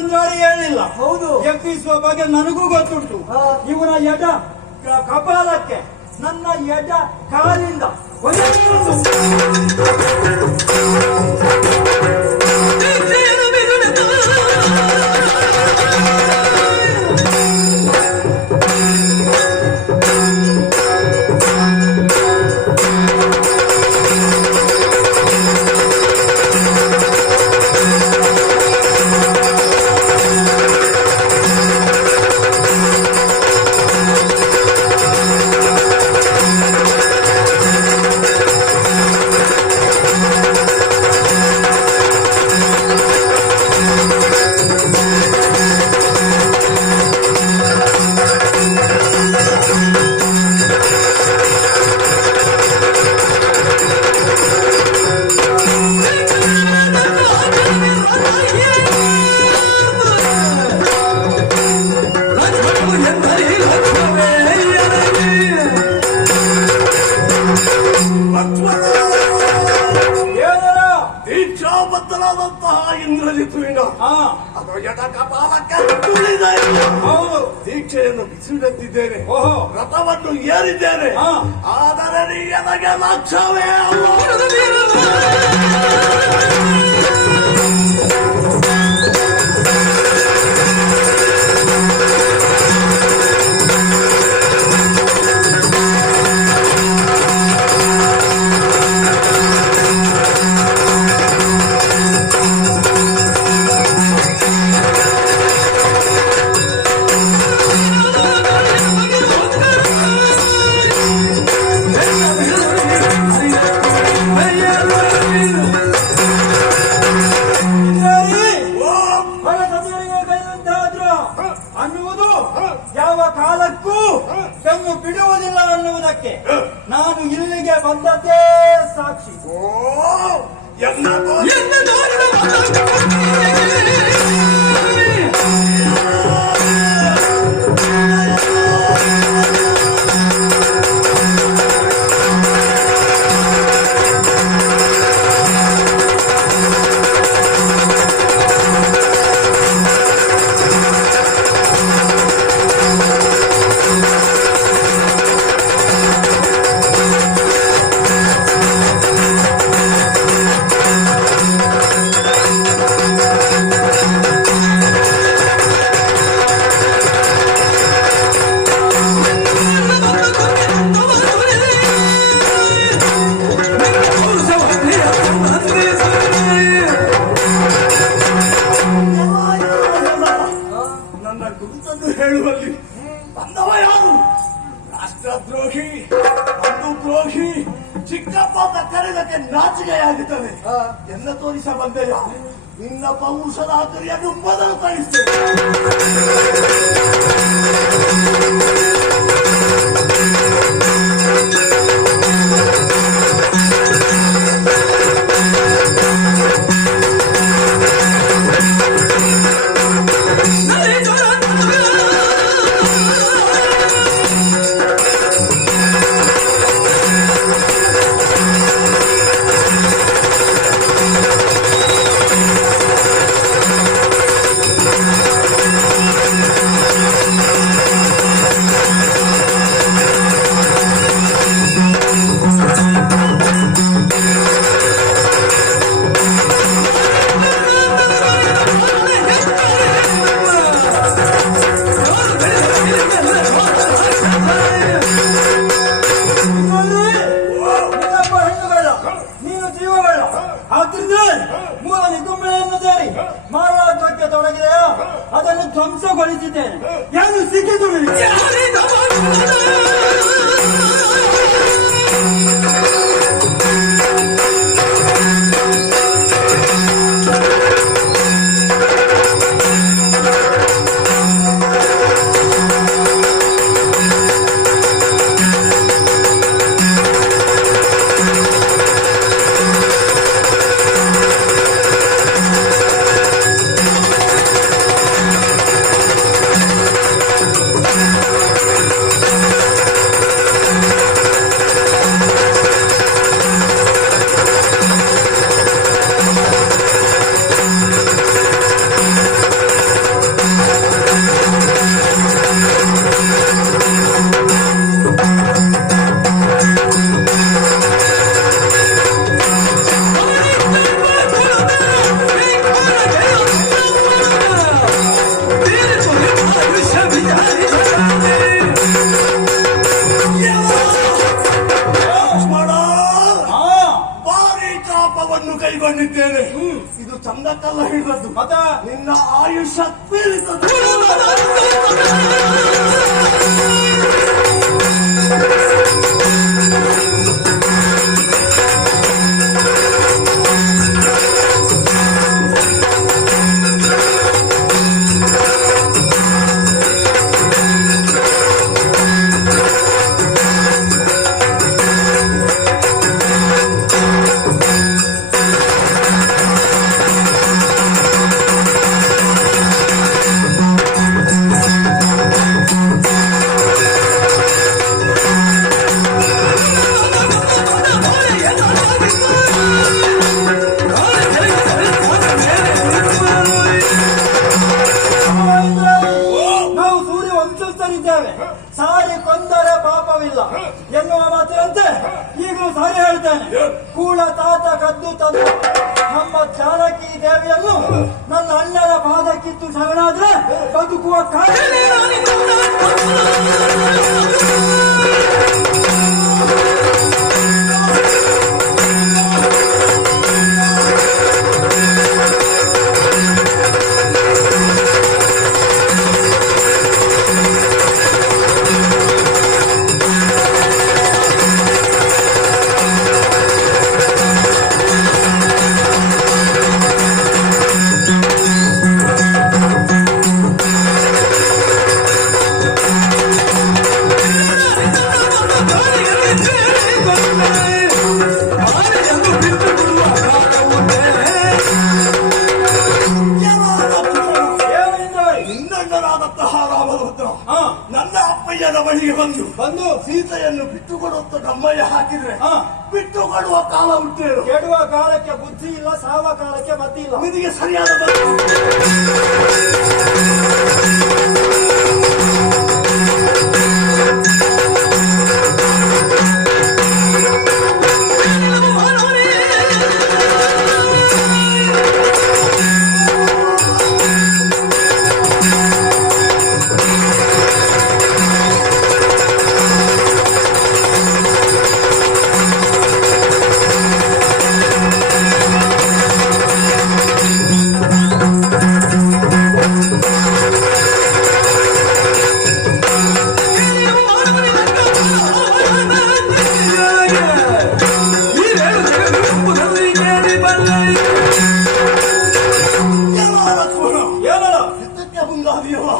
ಇಂದ್ರಾಳಿ ಹೇಳಲಿಲ್ಲ. ಹೌದು, ಎಬ್ಬಿಸುವ ಬಗ್ಗೆ ನನಗೂ ಗೊತ್ತುಂಟು. ಇವನ ಎಡ ಕಪಾಲಕ್ಕೆ ನನ್ನ ಎಡ ಕಾಲಿಂದ ಅದು ಎಡ ಕಪಾಲಕ್ಕೆ ತುಳಿದ ದೀಕ್ಷೆಯನ್ನು ಬಿಸಿಡುತ್ತಿದ್ದೇನೆ, ರಥವನ್ನು ಏರಿದ್ದೇನೆ. ಆದರೆ ನೀ ನನಗೆ ಲಕ್ಷ್ಯವೇ ಬಿಡುವುದಿಲ್ಲ ಅನ್ನುವುದಕ್ಕೆ ನಾನು ಇಲ್ಲಿಗೆ ಬಂದದ್ದೇ ಸಾಕ್ಷಿ. ಹೇಳುವಲ್ಲಿ ಬಂದವ ಯಾರು? ರಾಷ್ಟ್ರದ್ರೋಹಿ, ಬಂಧುದ್ರೋಹಿ, ಚಿಕ್ಕಪ್ಪ ಅಂತ ಕರೆದಕ್ಕೆ ನಾಚಿಕೆಯಾಗುತ್ತದೆ. ಎಲ್ಲ ತೋರಿಸ ಬಂದೆಯ ನಿನ್ನ ಪೌರುಷದ ಗುರಿಯನ್ನು ಮೊದಲು ಕಳಿಸ್ತೇನೆ. ಮಾರಾಟಕ್ಕೆ ತೊಡಗಿದೆಯಾ ಅದನ್ನು ಧ್ವಂಸಗೊಳಿಸಿದ್ದೇನೆ. ಯಾರು ಸಿಕ್ಕಿದ್ದು ಅದಕ್ಕೆಲ್ಲ ಹಿಡಿದದ್ದು ಮತ ನಿನ್ನ ಆಯುಷ್ಯ ತೀರಿಸದು. ನಾವು ಸೂರ್ಯ ವಂಶಸ್ಥರಿದ್ದೇವೆ, ಸಾರಿ ಕೊಂದರೆ ಪಾಪವಿಲ್ಲ ಎನ್ನುವ ಮಾತಿನಂತೆ ಈಗಲೂ ಸಾರಿ ಹೇಳ್ತೇನೆ. ಕೂಳ ತಾತ ಕದ್ದು ತಂದು ನಮ್ಮ ಜಾನಕಿ ದೇವಿಯನ್ನು ನನ್ನ ಅಣ್ಣನ ಪಾದಕ್ಕಿತ್ತು ಶರಣಾದ್ರೆ ಬದುಕುವ ಕಾರಣ ನನ್ನ ಅಪ್ಪಯ್ಯನ ಬಳಿಗೆ ಬಂದು ಸೀತೆಯನ್ನು ಬಿಟ್ಟುಕೊಡುತ್ತ ಗಮ್ಮಯ್ಯ ಹಾಕಿದ್ರೆ ಬಿಟ್ಟುಕೊಡುವ ಕಾಲ ಉಂಟೇನು? ಕೆಡುವ ಕಾಲಕ್ಕೆ ಬುದ್ಧಿ ಇಲ್ಲ, ಸಾವ ಕಾಲಕ್ಕೆ ಮತಿ ಇಲ್ಲ. ನಿನಗೆ ಸರಿಯಾದ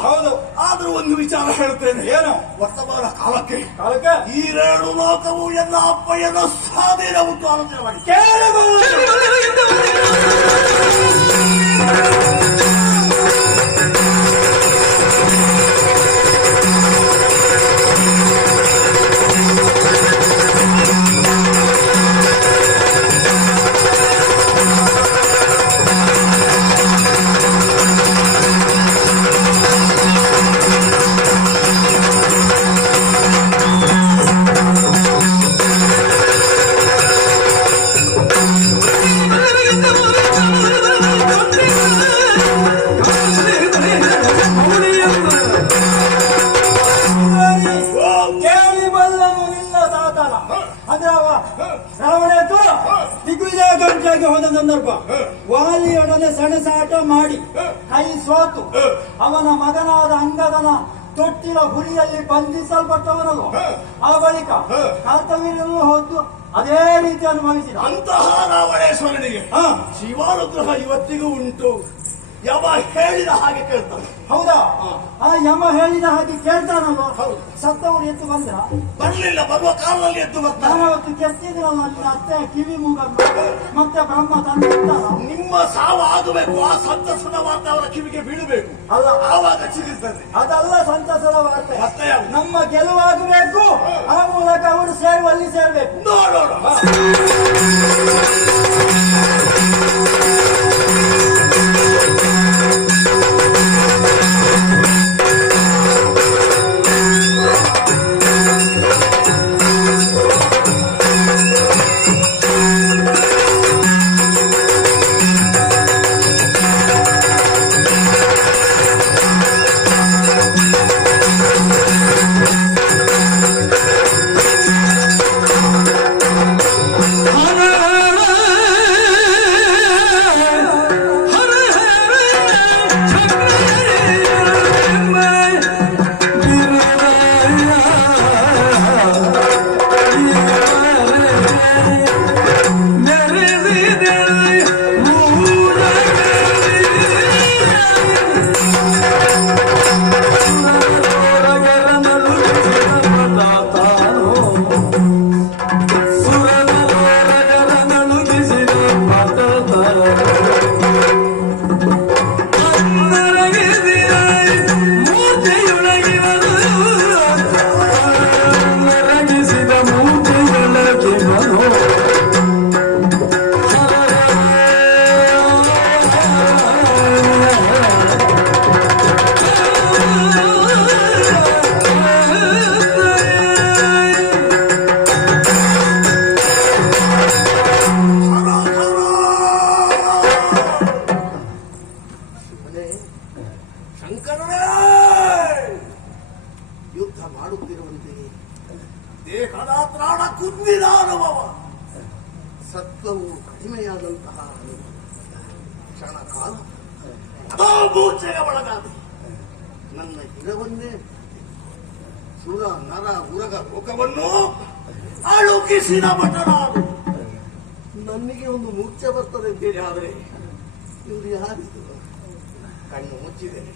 ಹೌದು. ಆದ್ರೂ ಒಂದು ವಿಚಾರ ಹೇಳ್ತೇನೆ. ಏನು? ವರ್ತಮಾನ ಕಾಲಕ್ಕೆ ಕಾಲಕ್ಕೆ ಈ 2 ಲೋಕವು ಎಲ್ಲ ಅಪ್ಪಯ್ಯನ ಸ್ವಾಧೀನ ಉಂಟು. ಆಲೋಚನೆ ಮಾಡಿ ಹೋದ ಸಂದರ್ಭ ವಾಲಿಯೊಡನೆ ಸೆಣಸಾಟ ಮಾಡಿ ಕೈ ಸೋತು ಅವನ ಮಗನಾದ ಅಂಗದನ ತೊಟ್ಟಿಲ ಹುರಿಯಲ್ಲಿ ಬಂಧಿಸಲ್ಪಟ್ಟವನಲ್ಲ. ಆ ಬಳಿಕ ಕರ್ತವ್ಯವನ್ನು ಹೊತ್ತು ಅದೇ ರೀತಿ ಅನುಭವಿಸಿದ. ಅಂತಹ ರಾವಣೇಶ್ವರನಿಗೆ ಶಿವಾನುಗ್ರಹ ಇವತ್ತಿಗೂ ಉಂಟು. ಯಮ ಹೇಳಿದ ಹಾಗೆ ಕೇಳ್ತಾನೆ. ಹೌದಾ? ಆ ಯಮ ಹೇಳಿದ ಹಾಗೆ ಕೇಳ್ತಾನಲ್ವ? ಸತ್ತವರು ಎದ್ದು ಬಂದ್ರ? ಬರ್ಲಿಲ್ಲ. ಬರುವ ಕಾಲದಲ್ಲಿ ಎದ್ದು ಬರ್ತಾನೆ. ಅವತ್ತು ಕೆತ್ತಿದ್ರಲ್ಲ ನಿನ್ನ ಅತ್ತೆ ಕಿವಿ ಮೂಗನ್ನು, ಮತ್ತೆ ಬ್ರಹ್ಮ ತಂದಿರ್ತಾರ. ನಿಮ್ಮ ಸಾವು ಆಗಬೇಕು, ಆ ಸಂತಸದ ವಾರ್ತೆ ಅವರ ಕಿವಿಗೆ ಬೀಳಬೇಕು. ಅಲ್ಲ, ಆವಾಗ ಸಿಗುತ್ತದೆ. ಅದಲ್ಲ ಸಂತಸದ ವಾರ್ತೆ. ಮತ್ತೆ ನಮ್ಮ ಗೆಲುವಾಗಬೇಕು, ಆ ಮೂಲಕ ಅವರು ಸೇರುವಲ್ಲಿ ಸೇರ್ಬೇಕು. ನೋಡೋಣ. ಶಂಕರನೇ ಯುದ್ಧ ಮಾಡುತ್ತಿರುವಂತೆಯೇ ದೇಹದ ತ್ರಾಣ ಕುಂದಿದ ಅನುಭವ, ಸತ್ವವು ಕಡಿಮೆಯಾದಂತಹ ಅನುಭವ. ಕ್ಷಣ ಕಾಲ ಅದಾಭೂಚೆಗೆ ಒಳಗಾದ ನನ್ನ ಹಿರವನ್ನೇ ಸುರ ನರ ಉರಗ ಲೋಕವನ್ನು ಅಳುಕಿಸಿದ ಮಠನಾದು. ನನಗೆ ಒಂದು ಮೂರ್ಛೆ ಬರ್ತದೆ ಅಂತೇಳಿ, ಆದರೆ ಇವರು ಯಾರಿದ್ರು? ಕಣ್ಣು ಮುಚ್ಚಿದ್ದೇನೆ,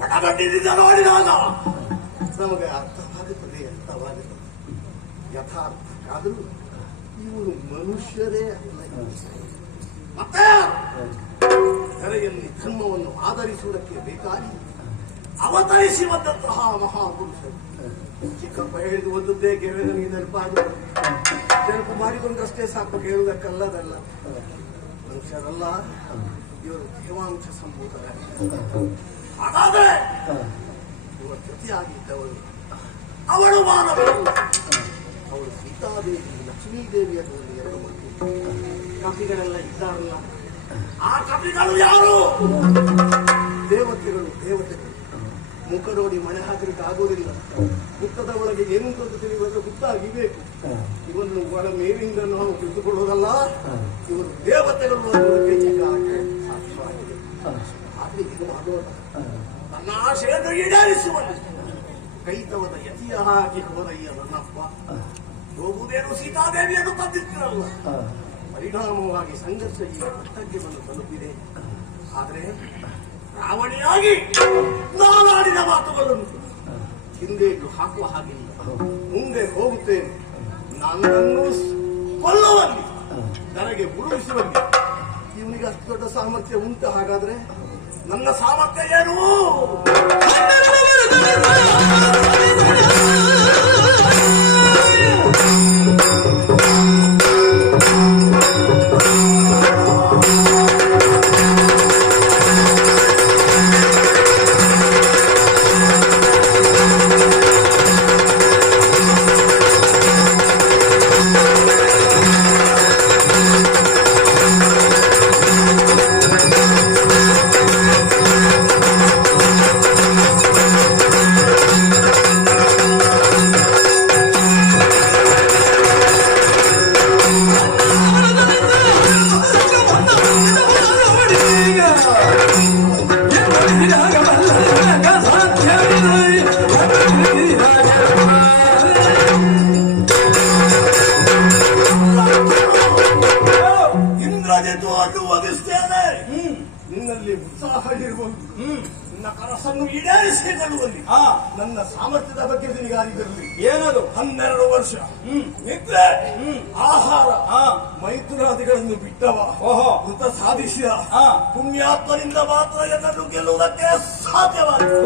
ಒಡಗಟ್ಟಿನಿಂದ ನೋಡಿದಾಗ ನಮಗೆ ಅರ್ಥವಾಗುತ್ತದೆ. ಯಥಾರ್ಥಕ್ಕಾದರೂ ಇವರು ಮನುಷ್ಯರೇ ಅಲ್ಲ. ಮತ್ತೆ ಕರೆಯಲ್ಲಿ ಧರ್ಮವನ್ನು ಆಧರಿಸುವುದಕ್ಕೆ ಬೇಕಾಗಿ ಅವತರಿಸಿ ಬಂದಂತಹ ಮಹಾಪುರುಷರು. ಚಿಕ್ಕಪ್ಪ ಹೇಳಿದ ಒಂದದ್ದೇ ಕೇಳಿದ ನನಗೆ ನೆನಪು ಮಾಡಿಕೊಂಡಷ್ಟೇ ಸಾಕು, ಕೇಳುವುದಕ್ಕಲ್ಲದಲ್ಲ. ಮನುಷ್ಯರಲ್ಲ, ಇವರು ದೇವಾಂಶ ಸಂಭೂತರೇ. ಹಾಗಾದ್ರೆ ಇವರ ಜೊತೆಯಾಗಿದ್ದವಳು ಅವಳು ಮಾನವರು, ಅವಳು ಸೀತಾದೇವಿ, ಲಕ್ಷ್ಮೀದೇವಿ ಅನ್ನೋದು ಎರಡು ಮಕ್ಕಳು. ಕಪಿಗಳೆಲ್ಲ ಇದ್ದಾರಲ್ಲ, ಆ ಕಪಿಗಳು ಯಾರು? ದೇವತೆಗಳು. ಮುಖ ನೋಡಿ ಮನೆ ಹಾಕಲಿಕ್ಕೆ ಆಗೋದಿಲ್ಲ. ಮುಖದ ಒಳಗೆ ಏನು ಅಂತ ತಿಳಿಯುವಾಗ ಗೊತ್ತಾಗಿಬೇಕು. ಇವನ್ನು ಒಳ ಮೇಲಿಂದ ನಾವು ತಿಳಿದುಕೊಳ್ಳೋದಲ್ಲ, ಇವರು ದೇವತೆಗಳು ಅನ್ನೋದಕ್ಕೆ ಸಾಧ್ಯವಾಗಿದೆ. ಆದ್ರೆ ಇದು ಮಾಡೋಣ, ನನ್ನ ಆಶೆಯನ್ನು ಈಡೇರಿಸುವಲ್ಲಿ ಕೈತವದ ಯತಿಯ ಹಾಕಿ ಹೋದಯ್ಯ ನನ್ನಪ್ಪ. ಹೋಗುವುದೇನು ಸೀತಾದೇವಿಯನ್ನು ತಂದಿರ್ತಿರಲ್ಲ. ಪರಿಣಾಮವಾಗಿ ಸಂಘರ್ಷ ಈ ಮಟ್ಟಕ್ಕೆ ಬಂದು ತಲುಪಿದೆ. ಆದರೆ ರಾವಣಿಯಾಗಿ ನಾನಾಡಿದ ಮಾತುಗಳನ್ನು ಹಿಂದೇಟು ಹಾಕುವ ಹಾಗಿಲ್ಲ. ಮುಂದೆ ಹೋಗುತ್ತೇನೆ. ನನ್ನನ್ನು ಕೊಲ್ಲುವಲ್ಲಿ, ನನಗೆ ಉರುಳಿಸುವಲ್ಲಿ ಇವನಿಗೆ ಅಷ್ಟು ದೊಡ್ಡ ಸಾಮರ್ಥ್ಯ ಉಂಟು. ಹಾಗಾದ್ರೆ ನನ್ನ ಸಾಮರ್ಥ್ಯ ಏನು? ನಿನ್ನಲ್ಲಿ ಉತ್ಸಾಹ ಇರುವುದು, ನಿನ್ನ ಕನಸನ್ನು ಈಡೇರಿಸಿಕೊಳ್ಳುವಲ್ಲಿ ನನ್ನ ಸಾಮರ್ಥ್ಯದ ಬಗ್ಗೆ ನಿನಗಾರಿದಿರಲಿ. ಏನದು? 12 ವರ್ಷ ನಿದ್ರೆ, ಆಹಾರ, ಮೈಥುನಾದಿಗಳನ್ನು ಬಿಟ್ಟವ, ವೃತ ಸಾಧಿಸಿದ ಪುಣ್ಯಾತ್ಮನಿಂದ ಮಾತ್ರ ಎಲ್ಲರೂ ಗೆಲ್ಲುವುದಕ್ಕೆ ಸಾಧ್ಯವಾಗಿದೆ.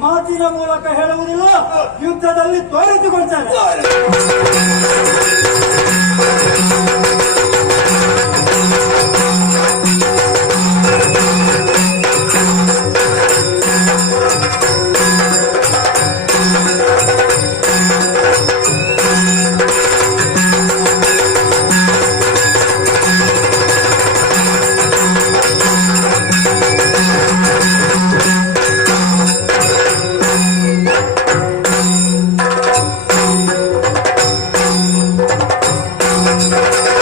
ಮಾತಿನ ಮೂಲಕ ಹೇಳುವುದಿಲ್ಲ, ಯುದ್ಧದಲ್ಲಿ ತೋರಿಸಿಕೊಳ್ತಾರೆ. Thank you.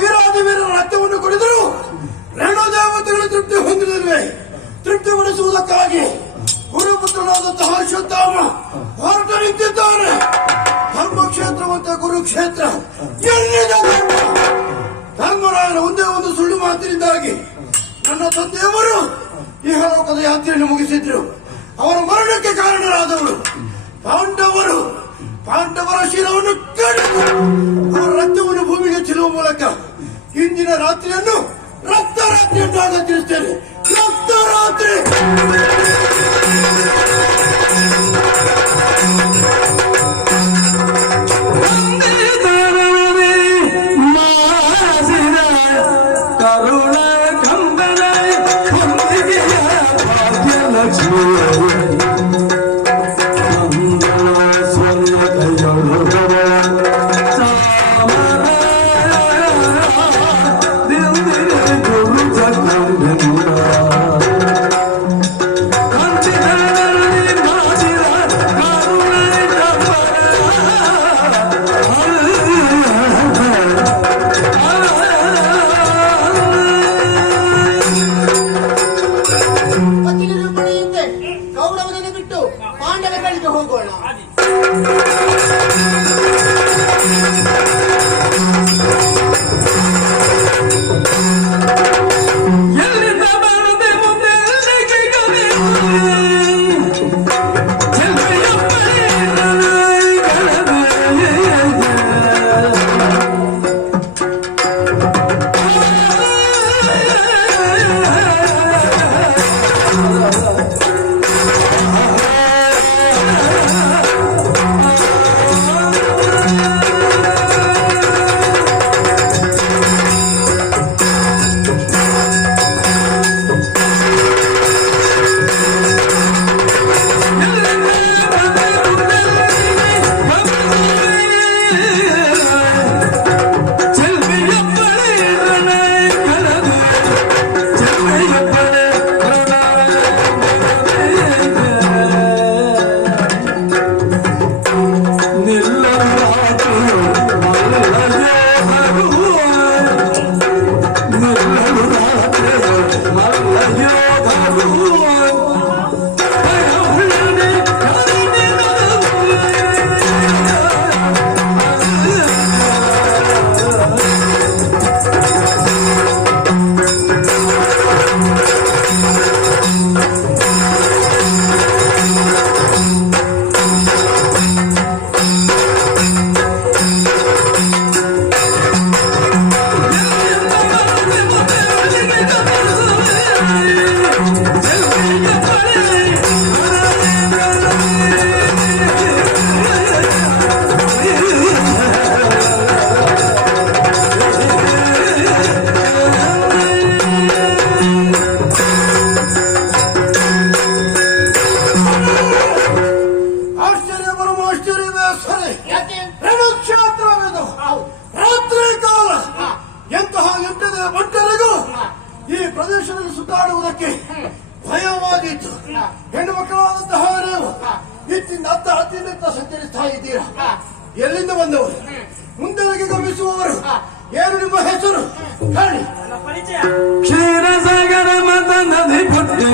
ವೀರಾದಿ ವೀರರ ರಕ್ತವನ್ನು ಕುಡಿದರೂ ರಣದೇವತೆಗಳು ತೃಪ್ತಿ ಹೊಂದಿರುವೆ. ತೃಪ್ತಿಗೊಳಿಸುವುದಕ್ಕಾಗಿ ಗುರುಪುತ್ರನಾದಂತಹ ಅಶ್ವತ್ಥಾಮ ಹೊರಟು ನಿಂತಿದ್ದಾನೆ. ಧರ್ಮಕ್ಷೇತ್ರವಂತೆ ಕುರುಕ್ಷೇತ್ರ ಎಲ್ಲಿದೆ ಧರ್ಮ? ಧರ್ಮರಾಯನ ಒಂದೇ ಒಂದು ಸುಳ್ಳು ಮಾತಿನಿಂದಾಗಿ ನನ್ನ ತಂದೆಯವರು ಇಹಲೋಕದ ಯಾತ್ರೆಯನ್ನು ಮುಗಿಸಿದ್ರು. ಅವರ ಮರಣಕ್ಕೆ ಕಾರಣರಾದವರು ಪಾಂಡವರ ಶಿರವನ್ನು ಕಡಿದು ಅವರ ರಕ್ತವನ್ನು ಭೂಮಿಗೆ ಚೆಲ್ಲುವ ಮೂಲಕ ಇಂದಿನ ರಾತ್ರಿಯನ್ನು ರಕ್ತರಾತ್ರಿ ಎಂದು ಆಚರಿಸುತ್ತೇನೆ. ರಕ್ತರಾತ್ರಿ. ಕೌರವನನ್ನು ಬಿಟ್ಟು ಪಾಂಡವಗಳಿಗೆ ಹೋಗೋಣ. ಪ್ರದೇಶದಲ್ಲಿ ಸುತ್ತಾಡುವುದಕ್ಕೆ ಭಯವಾಗಿತ್ತು. ಹೆಣ್ಣು ಮಕ್ಕಳಾದಂತಹ ನೀವು ಇತ್ತಿಂದ ಹತ್ತಿಂದ ಸಂಚರಿಸ್ತಾ ಇದ್ದೀರಾ. ಎಲ್ಲಿಂದ ಬಂದವರು? ಮುಂದೆ ಗಮನಿಸುವವರು ಏನು? ನಿಮ್ಮ ಹೆಸರು ಹೇಳಿ. ಕ್ಷೀರಸಾಗರ ಮತ ನದಿ ಪುಟ್ಟಿ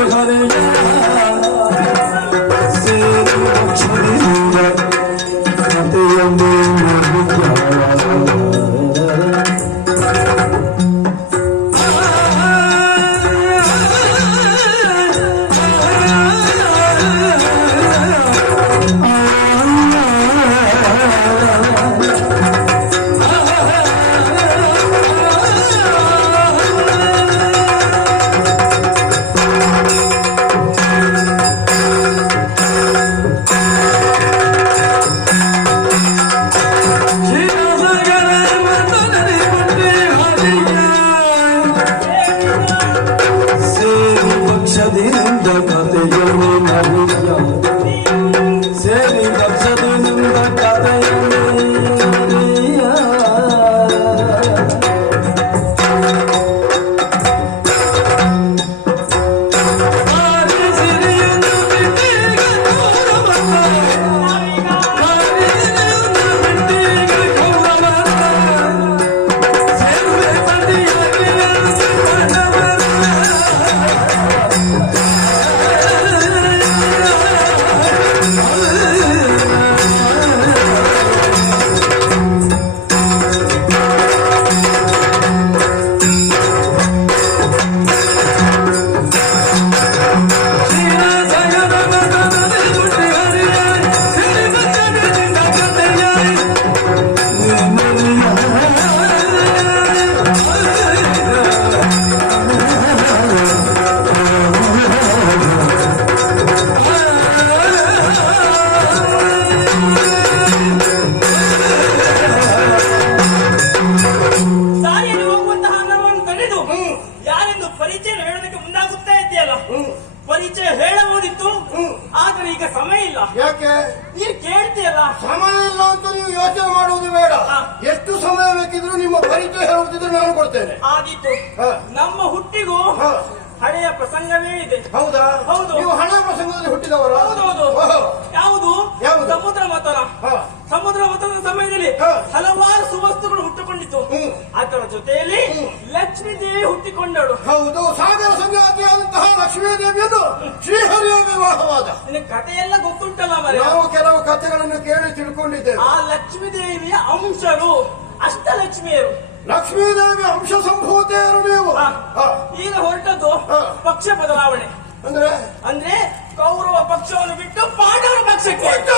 ನೀವು ಯೋಚನೆ ಮಾಡುವುದು ಬೇಡ. ಎಷ್ಟು ಸಮಯ ಬೇಕಿದ್ರು ನಿಮ್ಮ ಪರಿಚಯ ಹೇಳುತ್ತಿದ್ರೆ ನಾನು ಕೊಡ್ತೇನೆ. ಆದೀತು. ಹಾ. ನಮ್ಮ ಹುಟ್ಟಿಗೂ ಹಾ. ಹಳೆಯ ಪ್ರಸಂಗವೇ ಇದೆ. ಹೌದಾ? ಹೌದು. ನೀವು ಹಣ ಪ್ರಸಂಗದಲ್ಲಿ ಹುಟ್ಟಿದವರು? ಹೌದೌದು. ಓಹೋ. ಯಾವುದು? ಯಾವುದು? ಸಮುದ್ರ ಮಥನ. ಹಾ. ಸಮುದ್ರ ಮಥನದ ಸಮಯದಲ್ಲಿ ಹಾ. ಹಲವಾರು ಸುವಸ್ತುಗಳು ಹುಟ್ಟುಕೊಂಡಿತ್ತು. ಅದರ ಜೊತೆಯಲ್ಲಿ ಲಕ್ಷ್ಮೀ ದೇವಿ ಹುಟ್ಟಿಕೊಂಡಳು. ಹೌದು. ಸಾಗರ ಸಂಗಾತಿಯಾದಂತಹ ಲಕ್ಷ್ಮೀ ದೇವಿಯನ್ನು ಶ್ರೀಹರಿಯ ವಿವಾಹವಾದ. ನಿನಗೆ ಕಥೆಯೆಲ್ಲ ಗೊತ್ತುಂಟಲ್ಲ ಮರೆ. ನಾವು ಕೆಲವು ಕಥೆಗಳನ್ನು ಕೇಳಿ ತಿಳ್ಕೊಂಡಿದ್ದೇವೆ. ಆ ಲಕ್ಷ್ಮೀ ದೇವಿಯ ಅಂಶರು ಅಷ್ಟಲಕ್ಷ್ಮಿಯರು. ಲಕ್ಷ್ಮೀ ದೇವಿ ಅಂಶ ಸಂಭೂತೆಯರು ನೀವು. ಹಾ. ಹಾ. ಈಗ ಹೊರಟದ್ದು ಹಾ. ಪಕ್ಷ ಬದಲಾವಣೆ. ಅಂದ್ರೆ ಅಂದ್ರೆ ಕೌರವ ಪಕ್ಷವನ್ನು ಬಿಟ್ಟು ಪಾಂಡವರ ಪಕ್ಷಕ್ಕೆ.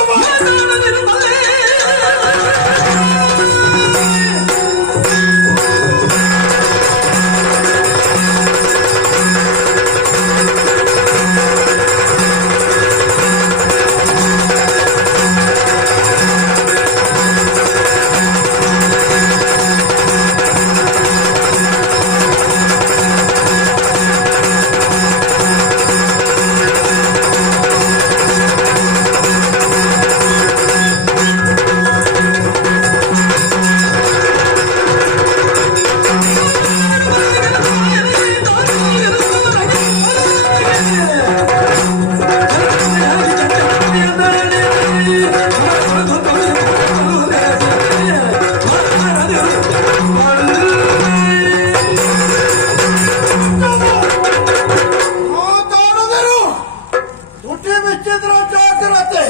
ಮಾತಾಡಿದರು ತುಟಿ ಬಿಚ್ಚಿದ್ರ ಜಾಗ್ರತೆ.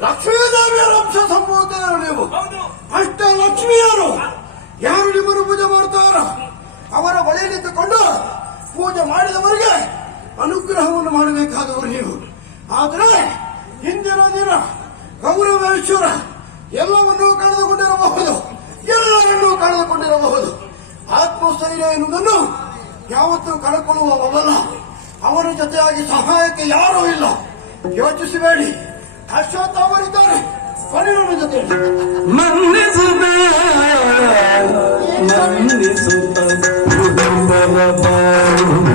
ಲಕ್ಷ್ಮೀ ದೇವಿಯರ ಅಂಶ ಸಂಭೂತೆಯರು ನೀವು. ಹೌದು. ಅಷ್ಟ ಲಕ್ಷ್ಮಿಯರು ಯಾರು ನಿಮ್ಮನ್ನು ಪೂಜೆ ಮಾಡ್ತಾರ ಅವರ ಬಳಿ ನಿಂತುಕೊಂಡು ಪೂಜೆ ಮಾಡಿದವರಿಗೆ ಅನುಗ್ರಹವನ್ನು ಮಾಡಬೇಕಾದವರು ನೀವು. ಆದರೆ ಹಿಂದಿನ ದಿನ ಗೌರವೇಶ್ವರ ಎಲ್ಲವನ್ನೂ ಕಳೆದುಕೊಂಡಿರಬಹುದು, ಎಲ್ಲರನ್ನೂ ಕಳೆದುಕೊಂಡಿರಬಹುದು. ಆತ್ಮಸ್ಥೈರ್ಯ ಎನ್ನುವುದನ್ನು ಯಾವತ್ತೂ ಕಳ್ಕೊಳ್ಳುವವಲ್ಲ. ಅವರ ಜೊತೆಯಾಗಿ ಸಹಾಯಕ್ಕೆ ಯಾರೂ ಇಲ್ಲ. ಯೋಚಿಸಬೇಡಿ. ಅಶ್ವತ್ಥಾಮರಿದ್ದಾರೆ. ಬನ್ನಿ ನನ್ನ ಜೊತೆ. ಮನ್ನಿಸುತ್ತ ಮನ್ನಿಸುತ್ತ ಕುಟುಂಬದ ಬಾಳು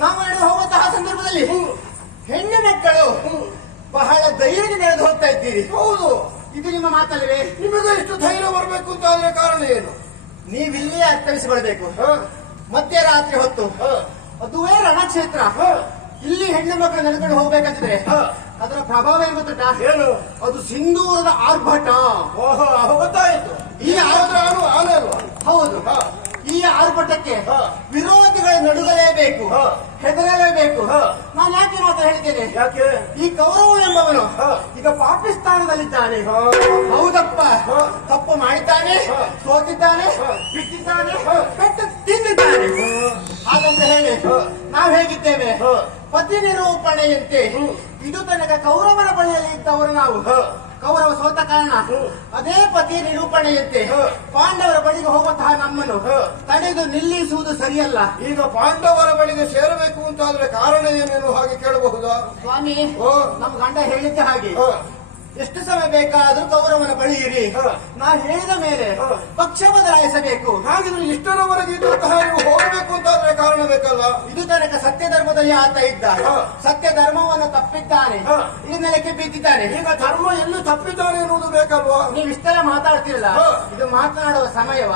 ನಾವು ನಡೆದು ಹೋಗುವಂತಹ ಸಂದರ್ಭದಲ್ಲಿ ಹೆಣ್ಣು ಮಕ್ಕಳು ಬಹಳ ಧೈರ್ಯದಿಂದ ನಡೆದು ಹೋಗ್ತಾ ಇದ್ದೀರಿ. ಹೌದು. ಇದು ನಿಮ್ಮ ಮಾತಲ್ಲವೇ? ನಿಮಗೆ ಇಷ್ಟು ಧೈರ್ಯ ಬರಬೇಕು ಅಂತ ಆದ್ರೆ ಕಾರಣ ಏನು? ನೀವಿಲ್ಲಿಯೇ ಅರ್ಥೈಸಿಕೊಳ್ಬೇಕು. ಮಧ್ಯರಾತ್ರಿ ಹೊತ್ತು ಅದುವೇ ರಣಕ್ಷೇತ್ರ. ಇಲ್ಲಿ ಹೆಣ್ಣು ಮಕ್ಕಳು ನಡೆದುಕೊಂಡು ಹೋಗ್ಬೇಕಂತಿದ್ರೆ ಅದರ ಪ್ರಭಾವ ಏನು ಗೊತ್ತುಂಟಾ? ಏನು? ಅದು ಸಿಂಧೂರದ ಆರ್ಭಟ. ಓಹೋ, ಗೊತ್ತಾಯ್ತು. ಈ ನಾನು ಆನೆ ಅಲ್ವಾ? ಹೌದು. ಈ ಆರ್ಭಟಕ್ಕೆ ವಿರೋಧಿಗಳು ನಡುಗಲೇಬೇಕು, ಹೆದರಲೇಬೇಕು. ನಾನು ಯಾಕೆ ಮಾತ್ರ ಹೇಳ್ತೇನೆ? ಯಾಕೆ? ಈ ಕೌರವ ಎಂಬವನು ಈಗ ಪಾಕಿಸ್ತಾನದಲ್ಲಿದ್ದಾನೆ. ಹೌದಪ್ಪ, ತಪ್ಪು ಮಾಡಿದ್ದಾನೆ, ಸೋತಿದ್ದಾನೆ, ಬಿಟ್ಟಿದ್ದಾನೆ, ಪೆಟ್ಟು ತಿಂದಿದ್ದಾನೆ. ಹಾಗಂತ ಹೇಳಿ ನಾವು ಹೇಗಿದ್ದೇವೆ? ಪತಿ ನಿರೂಪಣೆಯಂತೆ ಇದು ತನಕ ಕೌರವನ ಬಳಿಯಲ್ಲಿ ಇದ್ದವರು ನಾವು. ಕೌರವ ಸೋತ ಕಾರಣ ಅದೇ ಪತಿ ನಿರೂಪಣೆಯಂತೆ ಪಾಂಡವರ ಬಳಿಗೆ ಹೋಗುವಂತಹ ನಮ್ಮನ್ನು ತಡೆದು ನಿಲ್ಲಿಸುವುದು ಸರಿಯಲ್ಲ. ಈಗ ಪಾಂಡವರ ಬಳಿಗೆ ಸೇರಬೇಕು ಅಂತ ಆದ್ರೆ ಕಾರಣ ಏನೇನು ಹಾಗೆ ಕೇಳಬಹುದಾ? ಸ್ವಾಮಿ, ನಮ್ಮ ಗಂಡ ಹೇಳಿದ್ದ ಹಾಗೆ ಎಷ್ಟು ಸಮಯ ಬೇಕಾದ್ರೂ ಕೌರವನ ಬಳಿ ಇರಿ. ನಾ ಹೇಳಿದ ಮೇಲೆ ಪಕ್ಷ ಬದಲಾಯಿಸಬೇಕು. ಹಾಗಿದ್ರೆ ಇಷ್ಟರವರೆಗೆ ಇದ್ದಂತಹ ನೀವು ಹೋಗಬೇಕು ಅಂತ ಆದ್ರೆ ಕಾರಣ ಬೇಕಲ್ಲ? ಇದು ತನಕ ಸತ್ಯ ಧರ್ಮದಲ್ಲಿ ಆತ ಇದ್ದ, ಸತ್ಯ ಧರ್ಮವನ್ನು ತಪ್ಪಿದ್ದಾನೆ, ಈ ನೆಲಕ್ಕೆ ಬಿದ್ದಿದ್ದಾನೆ. ಈಗ ಧರ್ಮ ಎಲ್ಲಿ ತಪ್ಪಿದ್ದಾನೆ ಎನ್ನುವುದು ಬೇಕಲ್ವಾ? ನೀವು ಇಷ್ಟೆಲ್ಲ ಮಾತಾಡ್ತಿರಲ್ಲ, ಇದು ಮಾತನಾಡುವ ಸಮಯವ?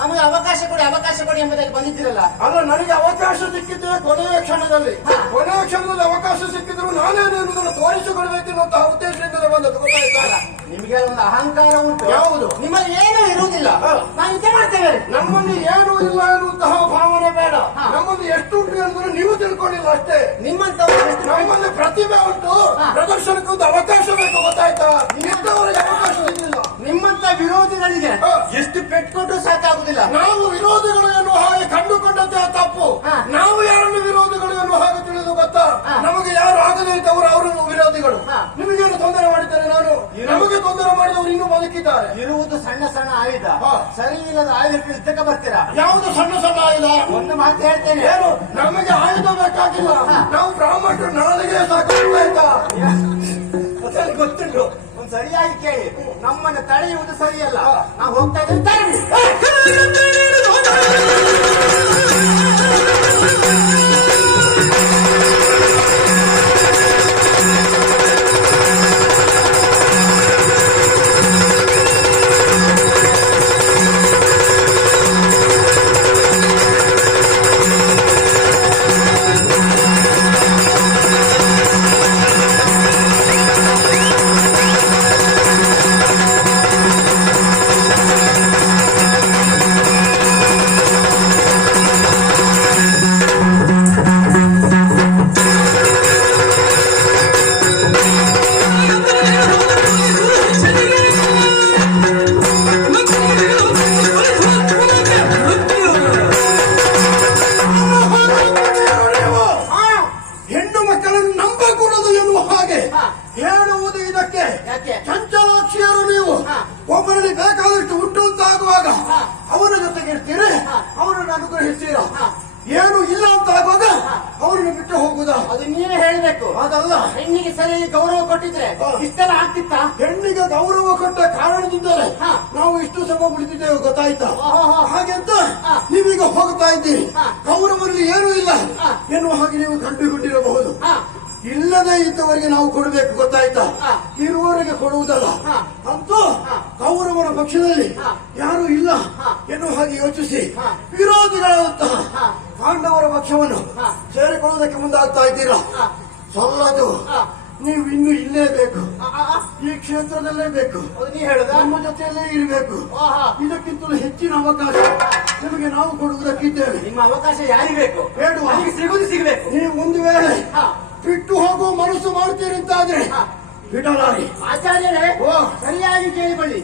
ನಮಗೆ ಅವಕಾಶ ಕೊಡಿ, ಅವಕಾಶ ಕೊಡಿ ಎಂಬುದಾಗಿ ಬಂದಿದ್ದೀರಲ್ಲ. ಅಲ್ಲ, ನನಗೆ ಅವಕಾಶ ಸಿಕ್ಕಿದ್ದೆ ಕೊನೆಯ ಕ್ಷಣದಲ್ಲಿ. ಕೊನೆಯ ಕ್ಷಣದಲ್ಲಿ ಅವಕಾಶ ಸಿಕ್ಕಿದ್ರು ನಾನೇನೆನ್ನುವುದನ್ನು ತೋರಿಸಿಕೊಳ್ಬೇಕೆನ್ನುವಂತಹ ಉದ್ದೇಶದಿಂದಲೇ ಬಂದದ್ದು. ಗೊತ್ತಾಯ್ತಲ್ಲ? ನಿಮಗೆ ಒಂದು ಅಹಂಕಾರ ಉಂಟು. ಯಾವುದು? ನಿಮ್ಮಲ್ಲಿ ಏನೂ ಇರುವುದಿಲ್ಲ. ನಾವು ಇದೇ ಮಾಡ್ತೇವೆ. ನಮ್ಮಲ್ಲಿ ಏನೂ ಇಲ್ಲ ಎನ್ನುವಂತಹ ಭಾವನೆ ಬೇಡ. ನಮ್ಮಲ್ಲಿ ಎಷ್ಟು ಉಂಟು ಎಂಬುದು ನೀವು ತಿಳ್ಕೊಂಡಿಲ್ಲ ಅಷ್ಟೇ. ನಮ್ಮಲ್ಲಿ ಪ್ರತಿಭೆ ಉಂಟು, ಪ್ರದರ್ಶನಕ್ಕೆ ಒಂದು ಅವಕಾಶ ಬೇಕು. ಗೊತ್ತಾಯ್ತಾ? ಇಷ್ಟವರೆಗೆ ಅವಕಾಶ ಸಿಗಲಿಲ್ಲ. ನಿಮ್ಮಂತ ವಿರೋಧಿಗಳಿಗೆ ಎಷ್ಟು ಪೆಟ್ಕೊಟ್ರು ಸಾಕಾಗುದಿಲ್ಲ. ನಾವು ವಿರೋಧಿಗಳು ಎನ್ನುವ ಹಾಗೆ ಕಂಡುಕೊಂಡಂತೆ ತಪ್ಪು. ನಾವು ಯಾರನ್ನು ವಿರೋಧಿಗಳು ಎನ್ನುವ ಹಾಗೆ ತಿಳಿದು ಗೊತ್ತಾ? ನಮಗೆ ಯಾರು ಆಗದೇ ಇದ್ದವರು ಅವರು ವಿರೋಧಿಗಳು. ನಿಮಗೇನು ತೊಂದರೆ ಮಾಡಿದ್ದಾರೆ? ನಾನು ನಮಗೆ ತೊಂದರೆ ಮಾಡಿದವರು ಇನ್ನೂ ಬದುಕಿದ್ದಾರೆ. ಇರುವುದು ಸಣ್ಣ ಸಣ್ಣ ಆಯುಧ. ಸರಿ ಇಲ್ಲದ ಆಯುಧಕ್ಕೆ ಯುದ್ಧಕ್ಕೆ ಬರ್ತೀರಾ? ಯಾವುದು ಸಣ್ಣ ಸಣ್ಣ ಆಯುಧ? ಒಂದು ಮಾತು ಹೇಳ್ತೇನೆ, ಏನು? ನಮಗೆ ಆಯುಧ ಬೇಕಾಗಿಲ್ಲ. ನಾವು ಬ್ರಾಹ್ಮಣರು ನಾಳೆಗೆ ಸಾಕಾಯ್ತಾ? ಗೊತ್ತುಂಟು. ಒಂದು ಸರಿಯಾಗಿ ಕೇಳಿ, ನಮ್ಮನ್ನು ತಡೆಯುವುದು ಸರಿಯಲ್ಲ. ನಾವು ಹೋಗ್ತಾ ಇದ್ದೇವೆ. ಹೇಳುವುದು ಇದಕ್ಕೆ. ಚಂಚಲಾಕ್ಷಿಯರು ನೀವು. ಒಬ್ಬರಲ್ಲಿ ಬೇಕಾದಷ್ಟು ಉಂಟು ಅಂತ ಆಗುವಾಗ ಅವನ ಜೊತೆಗೆ ಇರ್ತೀರಿ, ಅವರನ್ನು ಅನುಗ್ರಹಿಸ್ತೀರ. ಏನು ಇಲ್ಲ ಅಂತ ಆಗುವಾಗ ಅವರನ್ನು ಬಿಟ್ಟು ಹೋಗುದಾ? ಅದು ನೀವೇ ಹೇಳಬೇಕು. ಅದಲ್ಲ, ಹೆಣ್ಣಿಗೆ ಸರಿಯಾಗಿ ಗೌರವ ಕೊಟ್ಟಿದ್ರೆ ಇಷ್ಟೆಲ್ಲ ಆಗ್ತಿತ್ತ? ಹೆಣ್ಣಿಗೆ ಗೌರವ ಕೊಟ್ಟ ಕಾರಣದಿಂದಲೇ ನಾವು ಇಷ್ಟು ಸಮ ಉಳಿದಿದ್ದೇವೆ. ಗೊತ್ತಾಯ್ತಾ? ಹಾಗೆಂತ ನೀವೀಗ ಹೋಗ್ತಾ ಇದ್ದೀರಿ, ಗೌರವದಲ್ಲಿ ಏನೂ ಇಲ್ಲ ಎನ್ನುವ ಹಾಗೆ ನೀವು ಕಂಡುಕೊಂಡಿರಬಹುದು. ಇಲ್ಲದೆ ಇದ್ದವರಿಗೆ ನಾವು ಕೊಡಬೇಕು. ಗೊತ್ತಾಯ್ತಾ? ಇರುವವರಿಗೆ ಕೊಡುವುದಲ್ಲ. ಅಂತೂ ಕೌರವರ ಪಕ್ಷದಲ್ಲಿ ಯಾರು ಇಲ್ಲ ಎನ್ನುವ ಹಾಗೆ ಯೋಚಿಸಿ ವಿರೋಧಿಗಳಾದಂತಹ ಪಾಂಡವರ ಪಕ್ಷವನ್ನು ಸೇರಿಕೊಳ್ಳುವುದಕ್ಕೆ ಮುಂದಾಗ್ತಾ ಇದ್ದೀರಾ? ಸಲ್ಲದು. ನೀವು ಇನ್ನು ಇಲ್ಲೇ ಬೇಕು, ಈ ಕ್ಷೇತ್ರದಲ್ಲೇ ಬೇಕು, ನಮ್ಮ ಜೊತೆಯಲ್ಲೇ ಇರಬೇಕು. ಇದಕ್ಕಿಂತಲೂ ಹೆಚ್ಚಿನ ಅವಕಾಶ ನಿಮಗೆ ನಾವು ಕೊಡುವುದಕ್ಕಿದ್ದೇವೆ. ನಿಮ್ಮ ಅವಕಾಶ ಯಾರಿಗೆ ಬೇಕು? ಬೇಡುವ, ಸಿಗುವುದು ಸಿಗಬೇಕು. ನೀವು ಒಂದು ವೇಳೆ ಬಿಟ್ಟು ಹೋಗುವ ಮನಸ್ಸು ಮಾಡ್ತೀರಿ ಅಂತಾದ್ರೆ ಬಿಡಲಾರಿ. ಆಚಾರ್ಯರೇ, ಸರಿಯಾಗಿ ಕೇಳಿಕೊಳ್ಳಿ.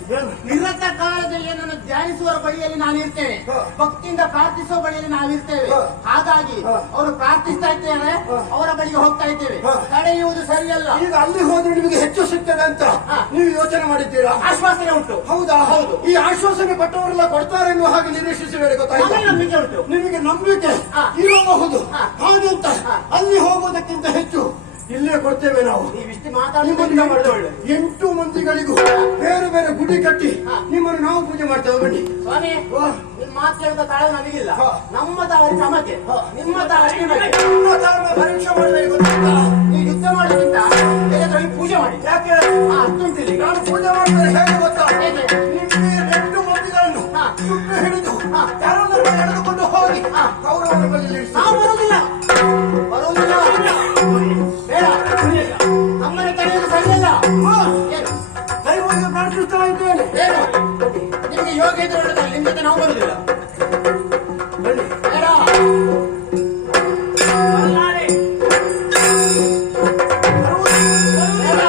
ನಿವೃತ್ತ ಕಾಲದಲ್ಲಿ ನನ್ನನ್ನು ಧ್ಯಾನಿಸುವವರ ಬಳಿಯಲ್ಲಿ ನಾನು ಇರ್ತೇನೆ, ಭಕ್ತಿಯಿಂದ ಪ್ರಾರ್ಥಿಸುವ ಬಳಿಯಲ್ಲಿ ನಾವಿರ್ತೇವೆ. ಹಾಗಾಗಿ ಅವರು ಪ್ರಾರ್ಥಿಸ್ತಾ ಇದ್ದೇವೆ, ಅವರ ಬಳಿಗೆ ಹೋಗ್ತಾ ಇದ್ದೇವೆ. ತಡೆಯುವುದು ಸರಿಯಲ್ಲ. ಈಗ ಅಲ್ಲಿ ಹೋದ್ರೆ ನಿಮಗೆ ಹೆಚ್ಚು ಸಿಗ್ತದೆ ಅಂತ ನೀವು ಯೋಚನೆ ಮಾಡಿದ್ದೀರಾ? ಆಶ್ವಾಸನೆ ಉಂಟು. ಹೌದಾ? ಹೌದು. ಈ ಆಶ್ವಾಸನೆ ಕೊಟ್ಟವರೆಲ್ಲ ಕೊಡ್ತಾರೆ ಎನ್ನುವ ಹಾಗೆ ನಿರೀಕ್ಷಿಸಬೇಡಿ. ಗೊತ್ತಾಯ್ತು? ನಂಬಿಕೆ ಉಂಟು. ನಿಮಗೆ ನಂಬಿಕೆ ಇರಬಹುದು. ಹಾಗಂತ ಅಲ್ಲಿ ಹೋಗುವುದಕ್ಕಿಂತ ಹೆಚ್ಚು ಇಲ್ಲೇ ಕೊಡ್ತೇವೆ ನಾವು. ನೀವಿಷ್ಟು ಮಾತಾಡಿ ನಿಮ್ಮನ್ನು ಮಾಡಿದ್ರೆ ಒಳ್ಳೆ. 8 ಮಂದಿಗಳಿಗೂ ಬೇರೆ ಬೇರೆ ಗುಡಿ ಕಟ್ಟಿ ನಿಮ್ಮನ್ನು ನಾವು ಪೂಜೆ ಮಾಡ್ತೇವೆ. ಬನ್ನಿ ಸ್ವಾಮಿ, ವಾ. ನಿಮ್ ಮಾತು ಕೇಳಿದ ತಾಳ ನನಗಿಲ್ಲ. ಹಾ. ನಮ್ಮ ತಾಳಿ ನಮಗೆ, ನಿಮ್ಮ ತಾಳಿ ನಿಮಗೆ. ನಿಮ್ಮ ತಾಳನ್ನ ಪರೀಕ್ಷೆ ಮಾಡಬೇಕು ಗೊತ್ತಾಗ್ತಾ? ನೀವು ಯುದ್ಧ ಮಾಡೋದ್ರಿಂದ ಬೇರೆ ಪೂಜೆ ಮಾಡಿ. ಯಾಕೆ ಅಷ್ಟುಂಟಿಲ್ಲ. ನಾನು ಪೂಜೆ ಮಾಡಿದ್ರೆ ಹೇಗೆ ಗೊತ್ತಾ? ಹೇಗೆ? ನಿಮಗೆ 8 ಮಂದಿಗಳನ್ನು ಸುಟ್ಟು ಹಿಡಿದು ಯಾರೊಂದನ್ನು ಎಳೆದುಕೊಂಡು ಹೋಗಿ ಕೌರವರ ಬಳಿ ನಾವು ಬರುವುದಿಲ್ಲ, ಬರುವುದಿಲ್ಲ. ಬೇಡ, ನಮ್ಮನೆ ತಡೆಯಲು ಸರಿಯಲ್ಲ. ಏನು? ದೈವಕ್ಕೆ ಪ್ರಾರ್ಥಿಸ್ತಾ ಇದ್ದೇನೆ. ಏನು? ನಿಮಗೆ ಯೋಗ್ಯ ಇದ್ರೆ ಒಳ್ಳೆದಾಗಲಿ. ನಿಮ್ಮ ಜೊತೆ ನಾವು ಬರುವುದಿಲ್ಲ. ಬನ್ನಿ. ಬೇಡ. ಅಲ್ಲಾರೆ. ಬೇಡ.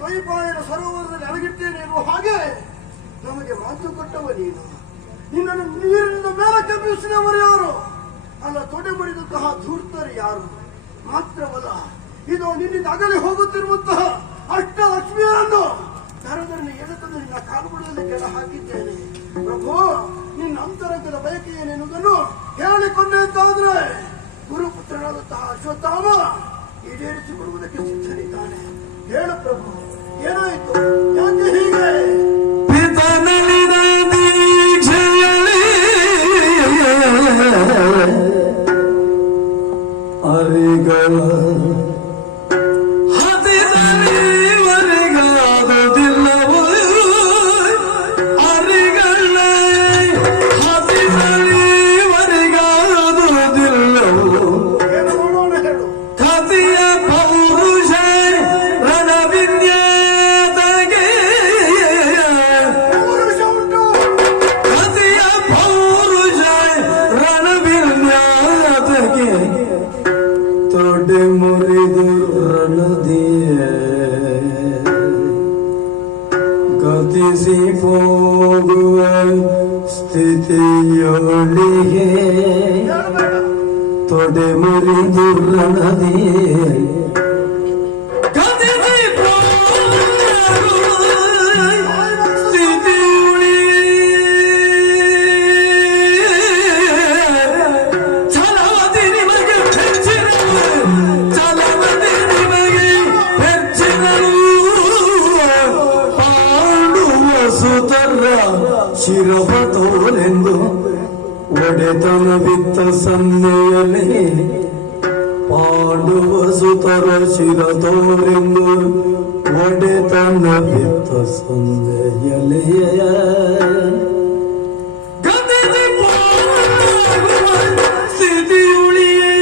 ದ್ವೈಪಾಯನ ಸರೋವರದಲ್ಲಿ ಅಡಗಿರ್ತೇನೆ ಎನ್ನುವ ಹಾಗೆ ನಮಗೆ ಮಾತು ಕೊಟ್ಟವ ನೀನು. ನಿನ್ನನ್ನು ನೀರಿನಿಂದ ಮೇಲಕ್ಕೆ ಬೀಸಿದವರು ಯಾರು? ಅಲ್ಲ, ತೊಡೆ ಮುರಿದಂತಹ ಧೂರ್ತರು ಯಾರು? ಮಾತ್ರವಲ್ಲ, ಇದು ನಿನ್ನಿಂದ ಅಗಲಿ ಹೋಗುತ್ತಿರುವಂತಹ ಅಷ್ಟಲಕ್ಷ್ಮಿಯರನ್ನು ಕರದಲ್ಲಿ ಎಳೆತಂದು ನಿನ್ನ ಕಾಲುಬುಡದಲ್ಲಿ ಕೆಳ ಹಾಕಿದ್ದೇನೆ. ಪ್ರಭು, ನಿನ್ನ ಅಂತರಂಗದ ಬಯಕೆ ಏನೆನ್ನುವುದನ್ನು ಹೇಳಿಕೊಂಡೆ ಅಂತಾದ್ರೆ ಗುರುಪುತ್ರನಾದಂತಹ ಅಶ್ವತ್ಥಾಮ ಈಡೇರಿಸಿಕೊಡುವುದಕ್ಕೆ ಸಿದ್ಧನಿದ್ದಾನೆ. ಹೇಳು ಪ್ರಭು, ಏನಾಯಿತು? ಯಾಕೆ ಹೀಗೆ? ಪಿತನಲಿದ ದೀಕ್ಷೆಯಲಿ ಅರಿಗಳ ಹತಿದಲಿವರಿಗಾದುದಿಲ್ಲವು ಅರಿಗಳ ಹತಿದಲಿವರಿಗಾದುದಿಲ್ಲವು ಏನು ಮಾಡೋಣ ಹೇಳು? ಕತಿಯ ಪೌರುಷ ರಣವಿನ್ಯಾತಗೆ ಪೌರುಷ ಉಂಟು. ಕತಿಯ ಪೌರುಷ ರಣವಿನ್ಯಾತಗೆ ತೊಡೆ ಮುರಿದು ರಣದಿಯ ಗತಿಸಿ ಹೋಗುವ ಸ್ಥಿತಿಯೊಳಿಗೆ ಹೇಳಬೇಡ. ತೊಡೆ ಮುರಿದು ರಣದಿಯ ಗತಿಸಿ ಹೋಗುವ ಸ್ಥಿತಿಯೊಳಿಗೆ ಛಲವತಿ ನಿಮಗೆ ಹೆಚ್ಚಿನವು ಛಲವತಿ ನಿಮಗೆ ಹೆಚ್ಚಿನವು ಪಾಂಡುವ ಸುತರ ಶಿರಪತೋರೆಂದು ಒಡೆತನ ಬಿತ್ತ ಸನ್ನೆಯಲ್ಲಿ ಪಾಂಡುವ ಸುತರ ಶಿರತೋರೆಂದು ಒಡೆತನ ಬಿತ್ತ ಸಂದೆಯಲೆಯ ಗದೆಗೆ ಪಾಲಾಗುವ ಸ್ಥಿತಿಯುಳಿಯೇ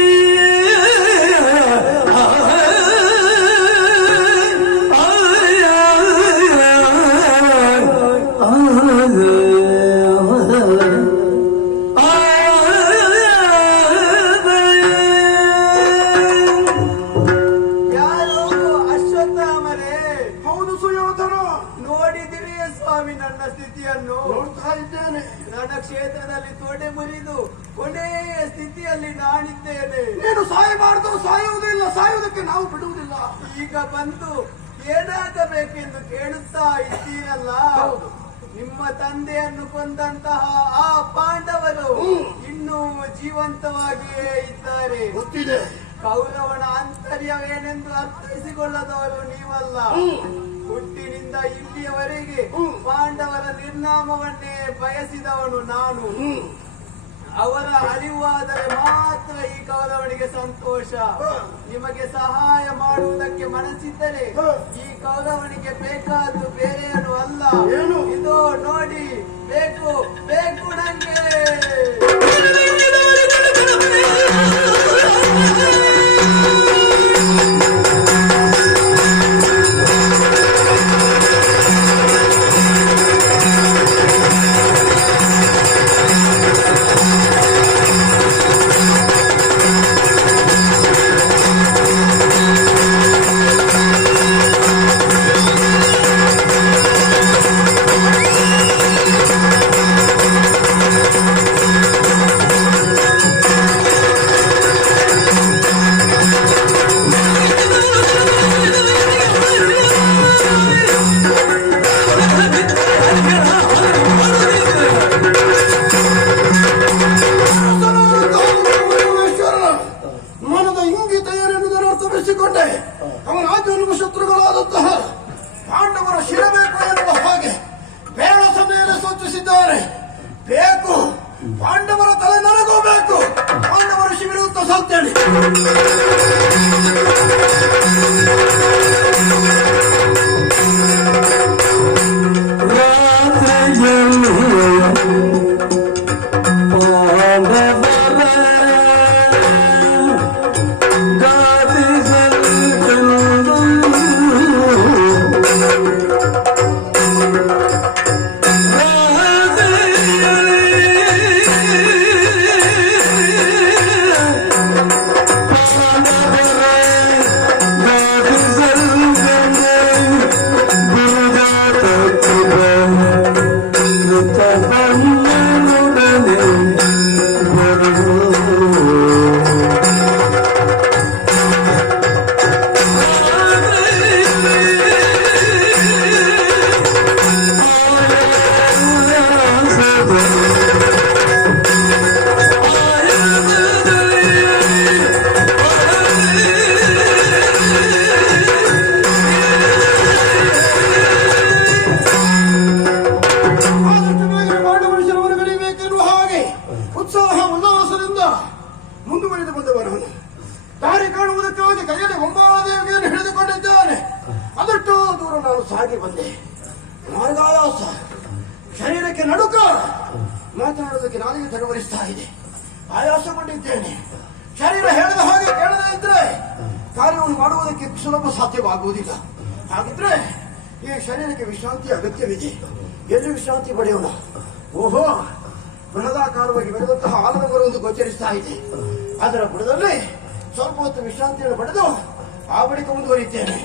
ಯಾರು ಅಶ್ವತ್ಥಾಮರೇ? ಹೌದು ಸುಯೋಧನ, ನೋಡಿದಿರಿ ಸ್ವಾಮಿ ನನ್ನ ಸ್ಥಿತಿಯನ್ನು? ನೋಡ್ತಾ ಇದ್ದೇನೆ. ನನ್ನ ಕ್ಷೇತ್ರದಲ್ಲಿ ತೊಡೆ ಮುರಿದು ಕೊನೆಯ ಸ್ಥಿತಿಯಲ್ಲಿ ನಾನಿದ್ದೇನೆ. ನೀನು ಸಾಯಬಾರದು, ಸಾಯುವುದಿಲ್ಲ, ಸಾಯುವುದಕ್ಕೆ ನಾವು ಬಿಡುವುದಿಲ್ಲ. ಈಗ ಬಂದು ಏನಾಗಬೇಕೆಂದು ಕೇಳುತ್ತಾ ಇದ್ದೀರಲ್ಲ. ನಿಮ್ಮ ತಂದೆಯನ್ನು ಕೊಂದಂತಹ ಆ ಪಾಂಡವರು ಇನ್ನೂ ಜೀವಂತವಾಗಿಯೇ ಇದ್ದಾರೆ. ಗೊತ್ತಿದೆ. ಕೌರವನ ಆಂತರ್ಯವೇನೆಂದು ಅರ್ಥೈಸಿಕೊಳ್ಳದವರು ನೀವಲ್ಲ. ಹುಟ್ಟಿನಿಂದ ಇಲ್ಲಿಯವರೆಗೆ ಪಾಂಡವರ ನಿರ್ನಾಮವನ್ನೇ ಬಯಸಿದವನು ನಾನು. ಅವರ ಅರಿವಾದರೆ ಮಾತ್ರ ಈ ಕೌರವನಿಗೆ ಸಂತೋಷ. ನಿಮಗೆ ಸಹಾಯ ಮಾಡುವುದಕ್ಕೆ ಮನಸ್ಸಿದ್ದರೆ ಈ ಕೌರವನಿಗೆ ಬೇಕಾದ್ದು ಬೇರೆಯೇನು ಅಲ್ಲ. ಏನು? ಇದು ನೋಡಿ, ಬೇಕು ಬೇಕು ನಂಗೆ. ಮನದ ಇಂಗಿತ ಏನೆನ್ನುವುದನ್ನು ಅರ್ಥವಿಸಿಕೊಂಡೆ. ಅವನ ಆಜನ್ಮ ಶತ್ರುಗಳಾದಂತಹ ಪಾಂಡವರ ಶಿರಬೇಕು ಎನ್ನುವ ಹಾಗೆ ಬೇಡ ಸಮಯದಲ್ಲಿ ಸೂಚಿಸಿದ್ದಾರೆ. ಬೇಕು, ಪಾಂಡವರ ತಲೆ ನನಗೂ ಬೇಕು. ಪಾಂಡವರ ಶಿಬಿರುತ್ತ ಸಾಲ್ತೇನೆ. ಮುಂದುವರಿದು ಬಂದವರವನು ದಾರಿ ಕಾಣುವುದಕ್ಕಾಗಿ ಕೈಯಲ್ಲಿ ಒಂಬಾದೇವಿಯನ್ನು ಹಿಡಿದುಕೊಂಡಿದ್ದಾನೆ. ಅದಷ್ಟು ದೂರ ನಾನು ಸಾಗಿ ಬಂದೆ. ಮಾರ್ಗಾಯಾಸ, ಶರೀರಕ್ಕೆ ನಡುಕ, ಮಾತನಾಡುವುದಕ್ಕೆ ನಾಲಿಗೆ ತಡವರಿಸ್ತಾ ಇದೆ. ಆಯಾಸಗೊಂಡಿದ್ದೇನೆ. ಶರೀರ ಹೇಳಿದ ಹಾಗೆ ಕೇಳದೇ ಇದ್ರೆ ಕಾರ್ಯವನ್ನು ಮಾಡುವುದಕ್ಕೆ ಸುಲಭ ಸಾಧ್ಯವಾಗುವುದಿಲ್ಲ. ಹಾಗಿದ್ರೆ ಈ ಶರೀರಕ್ಕೆ ವಿಶ್ರಾಂತಿ ಅಗತ್ಯವಿದೆ. ಎಲ್ಲಿ ವಿಶ್ರಾಂತಿ ಪಡೆಯೋಣ? ಓಹೋ, ಬೃಹದಾಕಾರವಾಗಿ ಬೆಳೆದಂತಹ ಆಲದ ಮರವೊಂದು ಗೋಚರಿಸ್ತಾ ಇದೆ. ಅದರ ಬುಡದಲ್ಲಿ ಸ್ವಲ್ಪ ಹೊತ್ತು ವಿಶ್ರಾಂತಿಯನ್ನು ಪಡೆದು ಆ ಬಳಿಕ ಮುಂದುವರಿಯುತ್ತೇನೆ.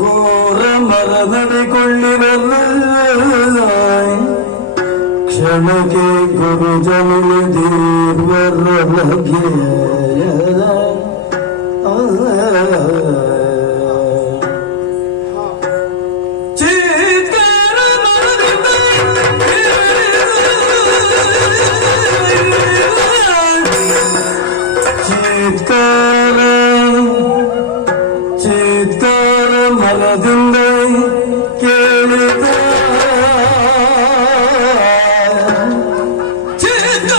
ಘೋರ ಮರ ನಡೆಕೊಳ್ಳಿರಲ್ಲ ಕ್ಷಣಕ್ಕೆ ಗುರುಜನುಲು ದೀರ್ವರೊಳಗೆ ಚೇತರ ಮನದಿಂದ ಕೇಳಿದ ಚೇತ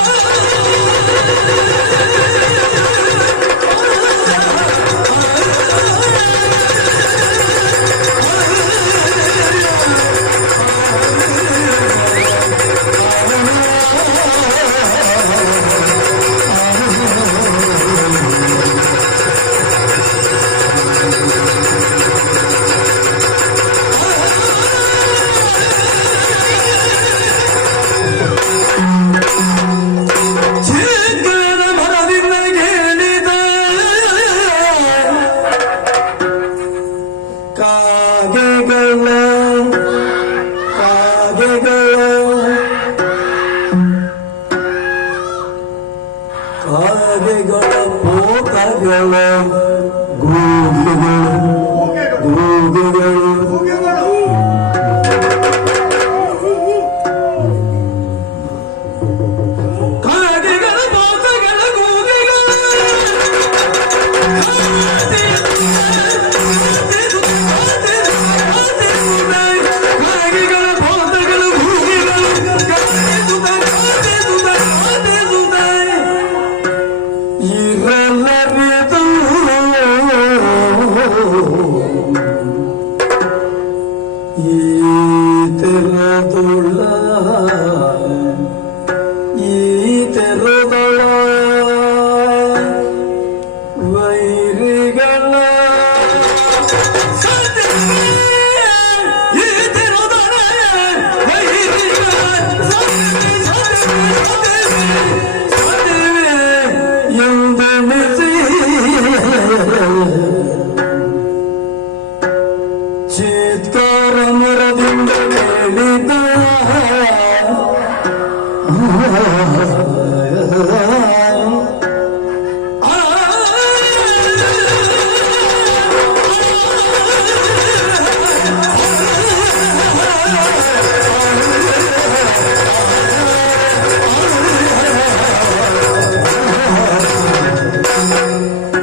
ಚೇತ್ಕಾರ ಮರದಿಂದ ಹೇಳಿದ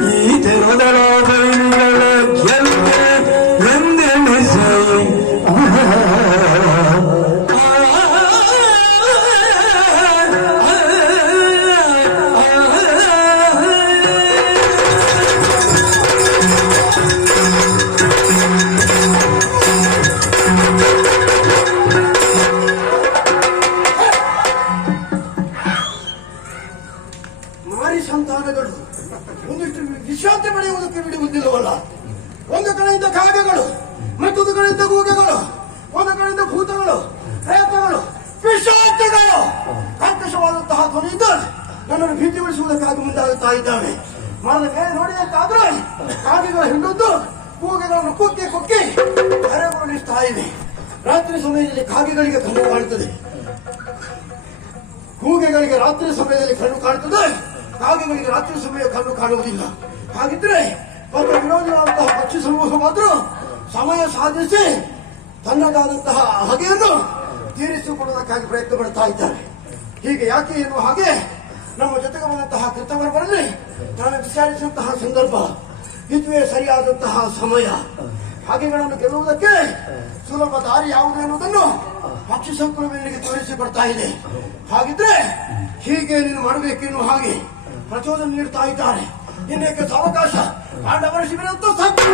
ಈ ತೆರದಳ ಬೈಲಿಗಳ ಗೆಲ್ಲೆ ಎಂದೆನಿಸೈ ನಾರಿ ಸಂತಾನಗಳು ಒಂದಿಷ್ಟು ವಿಶ್ರಾಂತಿ ಪಡೆಯುವುದಕ್ಕೆ ಬಿಡುವುದಿಲ್ಲವಲ್ಲ. ಒಂದು ಕಡೆಯಿಂದ ಕಾಗೆಗಳು, ಮತ್ತೊಂದು ಕಡೆಯಿಂದ ಗೂಗೆಗಳು, ಒಂದು ಕಡೆಯಿಂದ ಭೂತಗಳು, ಪ್ರೇತಗಳು, ಪಿಶಾಚಗಳು ಕರ್ಕಶವಾದಂತಹ ಧ್ವನಿಯಿಂದ ನನ್ನನ್ನು ಭೀತಿ ಉಳಿಸುವುದಕ್ಕಾಗಿ ಮುಂದಾಗುತ್ತಾ ಇದ್ದಾವೆ. ಮರದ ಮೇಲೆ ನೋಡಿದಂತಾದ್ರೆ ಕಾಗೆಗಳ ಹಿಂಡೊಂದು ಗೂಗೆಗಳನ್ನು ಕುಕ್ಕಿ ಕುಕ್ಕಿ ಕರೆಗೊಳಿಸ್ತಾ ಇವೆ. ರಾತ್ರಿ ಸಮಯದಲ್ಲಿ ಕಾಗೆಗಳಿಗೆ ಕಣ್ಣು ಕಾಣುತ್ತದೆ, ಗೂಗೆಗಳಿಗೆ ರಾತ್ರಿ ಸಮಯದಲ್ಲಿ ಕಣ್ಣು ಕಾಣುತ್ತದೆ, ಕಾಗೆಗಳಿಗೆ ರಾತ್ರಿ ಸಮಯ ಕಣ್ಣು ಕಾಣುವುದಿಲ್ಲ. ಹಾಗಿದ್ರೆ ಒಬ್ಬ ವಿರೋಧಿಯಾದಂತಹ ಪಕ್ಷಿ ಸಮೂಹ ಮಾತ್ರ ಸಮಯ ಸಾಧಿಸಿ ತನ್ನದಾದಂತಹ ಹಗೆಯನ್ನು ತೀರಿಸಿಕೊಳ್ಳುವುದಕ್ಕಾಗಿ ಪ್ರಯತ್ನ ಪಡ್ತಾ ಇದ್ದಾರೆ. ಹೀಗೆ ಯಾಕೆ ಎನ್ನುವ ಹಾಗೆ ನಮ್ಮ ಜೊತೆಗೆ ಬಂದಂತಹ ಕೃತವರ್ಗರಲ್ಲಿ ನಾನು ವಿಚಾರಿಸಿದಂತಹ ಸಂದರ್ಭ ಇದುವೇ ಸರಿಯಾದಂತಹ ಸಮಯ. ಹಗೆಗಳನ್ನು ಗೆಲ್ಲುವುದಕ್ಕೆ ಸುಲಭ ದಾರಿ ಯಾವುದು ಎನ್ನುವುದನ್ನು ಪಕ್ಷಿ ಸಂಕುಲವೆನಿಗೆ ತೋರಿಸಿಕೊಡ್ತಾ ಇದೆ. ಹಾಗಿದ್ರೆ ಹೀಗೆ ನೀನು ಮಾಡಬೇಕೆನ್ನುವ ಹಾಗೆ ಪ್ರಚೋದನೆ ನೀಡ್ತಾ ಇದ್ದಾರೆ. ಇನ್ನೇಕೆ ಸಾವಕಾಶ ಪಾಂಡವರ ಶಿಬಿರ ಅಂತೂ ಸಾಕು.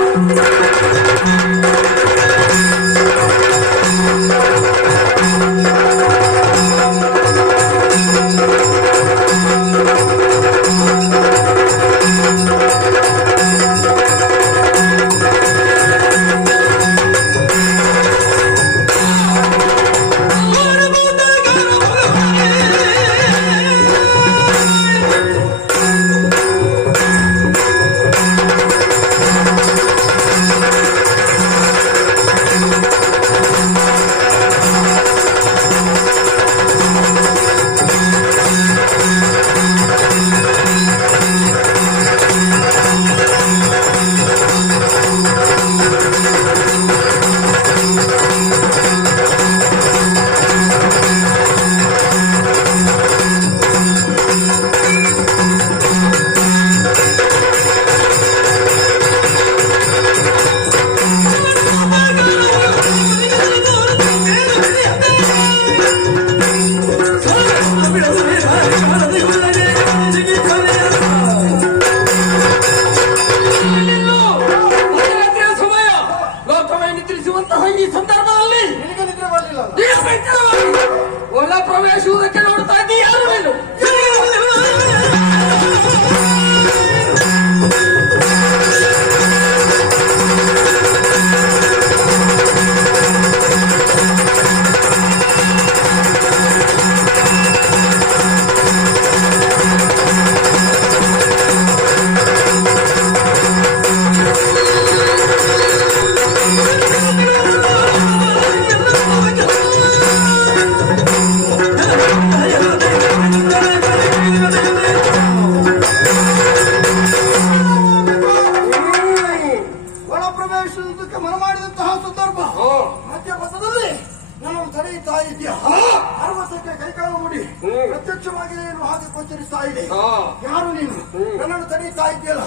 ನೋಡಿ ಪ್ರತ್ಯಕ್ಷವಾಗಿ ಏನು ಹಾಗೆ ಗೋಚರಿಸ್ತಾ ಇದೆ. ಹಾ. ಯಾರು ನೀನು ನನ್ನನ್ನು ತಡೆಯುತ್ತಾ ಇದೆಯಲ್ಲ?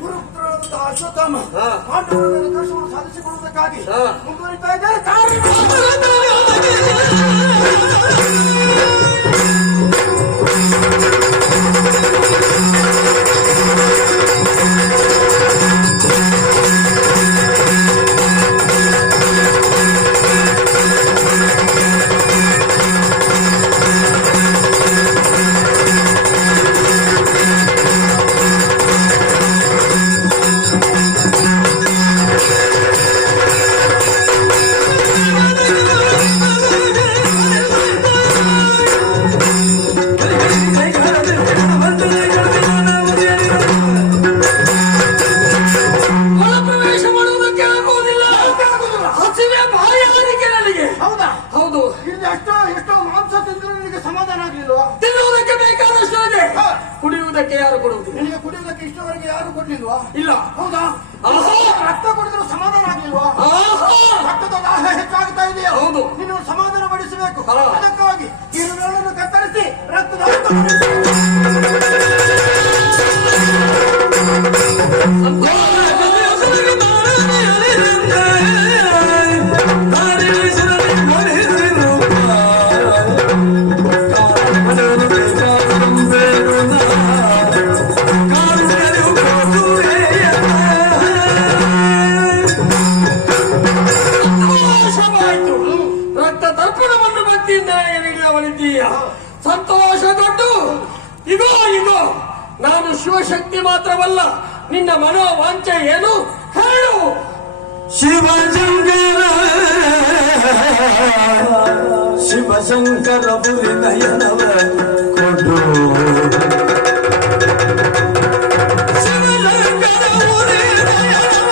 ಗುರುಪುತ್ರರಾದಂತಹ ಅಶ್ವತ್ಥಾಮ ಹಾ. ಪಾಂಡವರ ಮೇಲೆ ದೋಷವನ್ನು ಸಾಧಿಸಿಕೊಳ್ಳುವುದಕ್ಕಾಗಿ ಹಾ. ಮುಂದುವರಿತಾ ಇದ್ದಾರೆ. ಪ್ರವೇಶ ಮಾಡುವುದಕ್ಕೆ ಆಗುವುದಿಲ್ಲ. ಹಸಿವೆ ಭಾರಿ ಆರಿಕೆ ನನಗೆ. ಹೌದಾ? ಹೌದು. ಇಲ್ಲಿ ಎಷ್ಟೋ ಮಾಂಸ ತಿಂದ್ರೆ ನಿನಗೆ ಸಮಾಧಾನ ಆಗ್ಲಿಲ್ವಾ? ತಿನ್ನುವುದಕ್ಕೆ ಬೇಕಾದಷ್ಟು ಇದೆ. ಹಾ. ಕುಡಿಯುವುದಕ್ಕೆ ಯಾರು ಕೊಡುವುದು? ನಿನಗೆ ಕುಡಿಯುವುದಕ್ಕೆ ಇಷ್ಟವರೆಗೆ ಯಾರು ಕೊಡ್ಲಿಲ್ವಾ? ಇಲ್ಲ. ಹೌದಾ? ಆಹಾ. ರಕ್ತ ಕುಡಿದ್ರು ಸಮಾಧಾನ ಆಗ್ಲಿಲ್ವಾ? ಆಹಾ. ರಕ್ತದ ದಾಹ ಹೆಚ್ಚಾಗ್ತಾ ಇದೆಯಾ? ಹೌದು. ನೀನು ಸಮಾಧಾನ ಪಡಿಸಬೇಕು. ಹಾ. ಅದಕ್ಕಾಗಿ ಕಿರುಗಳನ್ನು ಕತ್ತರಿಸಿ ರಕ್ತದ ಸಂತೋಷವಾಯಿತು. ರಕ್ತ ತರ್ಪಣವನ್ನು ಭಕ್ತಿಯಿಂದ ನೀಡವಳಿದ್ದೀಯ. ಸಂತೋಷಗೊಂಡು ಇಗೋ ಇಗೋ ನಾನು ಶಿವಶಕ್ತಿ ಮಾತ್ರವಲ್ಲ, ನಿನ್ನ ಮನೋವಾಂಛೆ ಏನು ಹೇಳು. ಶಿವಶಂಕರ ಶಿವಶಂಕರ ಪುರಿ ನಯನವ ಕೊಡು. ಶಿವಶಂಕರ ಪುರಿ ನಯನವ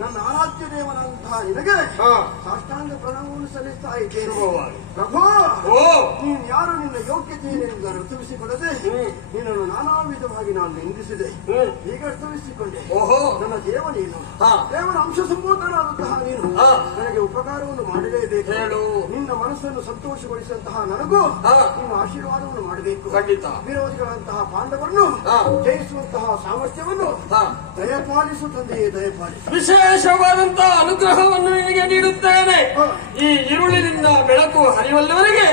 ನನ್ನ ಆರಾಧ್ಯ ದೇವನಂತಹ ನಿನಗೆ ಸಾಷ್ಟಾಂಗ ಪ್ರಣಾಮವನ್ನು ಸಲ್ಲಿಸ್ತಾ ಇದ್ದೇನೆ. ಪ್ರಭು, ನೀನು ಯಾರು, ನಿನ್ನ ಯೋಗ್ಯತೆ ಏನೆಂದು ಅರ್ಥವಿಸಿಕೊಳ್ಳದೆ ನಿನ್ನನ್ನು ನಾನಾ ವಿಧವಾಗಿ ನಾನು ನಿಂದಿಸಿದೆ. ಈಗ ಅರ್ಥವಿಸಿಕೊಂಡೆ. ನನ್ನ ದೇವ ನೀನು, ದೇವನ ಅಂಶ ಸಂಭೂತನಾದಂತಹ ನೀನು ನನಗೆ ಉಪಕಾರವನ್ನು ಮಾಡಲೇಬೇಕು. ನಿನ್ನ ಮನಸ್ಸನ್ನು ಸಂತೋಷಗೊಳಿಸಿದಂತಹ ನನಗೂ ನೀನು ಆಶೀರ್ವಾದವನ್ನು ಮಾಡಬೇಕು. ಖಂಡಿತ ವಿರೋಧಿಗಳಂತಹ ಪಾಂಡವರನ್ನು ಜಯಿಸುವಂತಹ ಸಾಮರ್ಥ್ಯವನ್ನು ದಯಪಾಲಿಸು ತಂದೆಯೇ, ದಯಪಾಲಿಸು. ವಿಶೇಷವಾದಂತಹ ಅನುಗ್ರಹವನ್ನು ನಿನಗೆ ನೀಡುತ್ತೇನೆ. ಈ ಇರುಳಿನಿಂದ ಬೆಳಕು ಹರಿವಲ್ಲವರೆಗೆ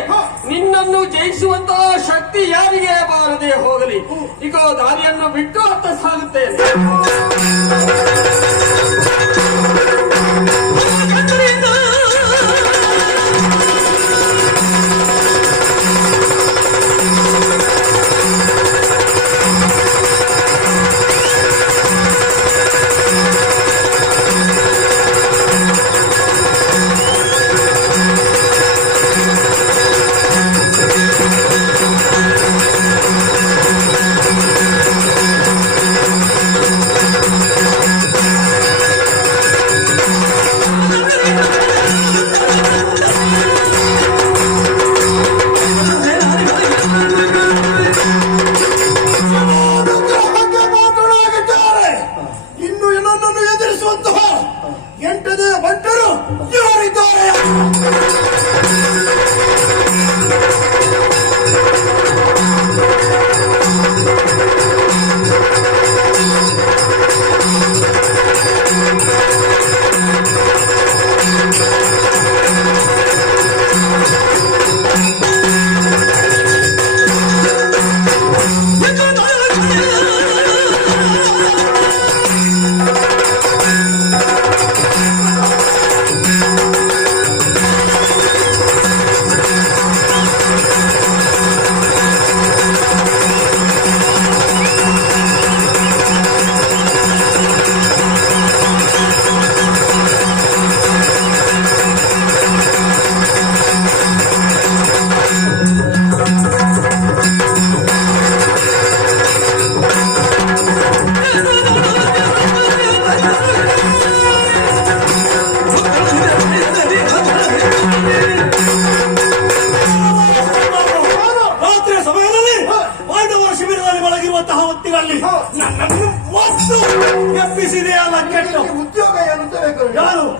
ನಿನ್ನನ್ನು ಜಯಿಸುವಂತಹ ಶಕ್ತಿ ಯಾರಿಗೆ ಬಾರದೆ ಹೋಗಲಿ. ಈಗ ದಾರಿಯನ್ನು ಬಿಟ್ಟು ಅತ್ತ ಸಾಗುತ್ತೇನೆ.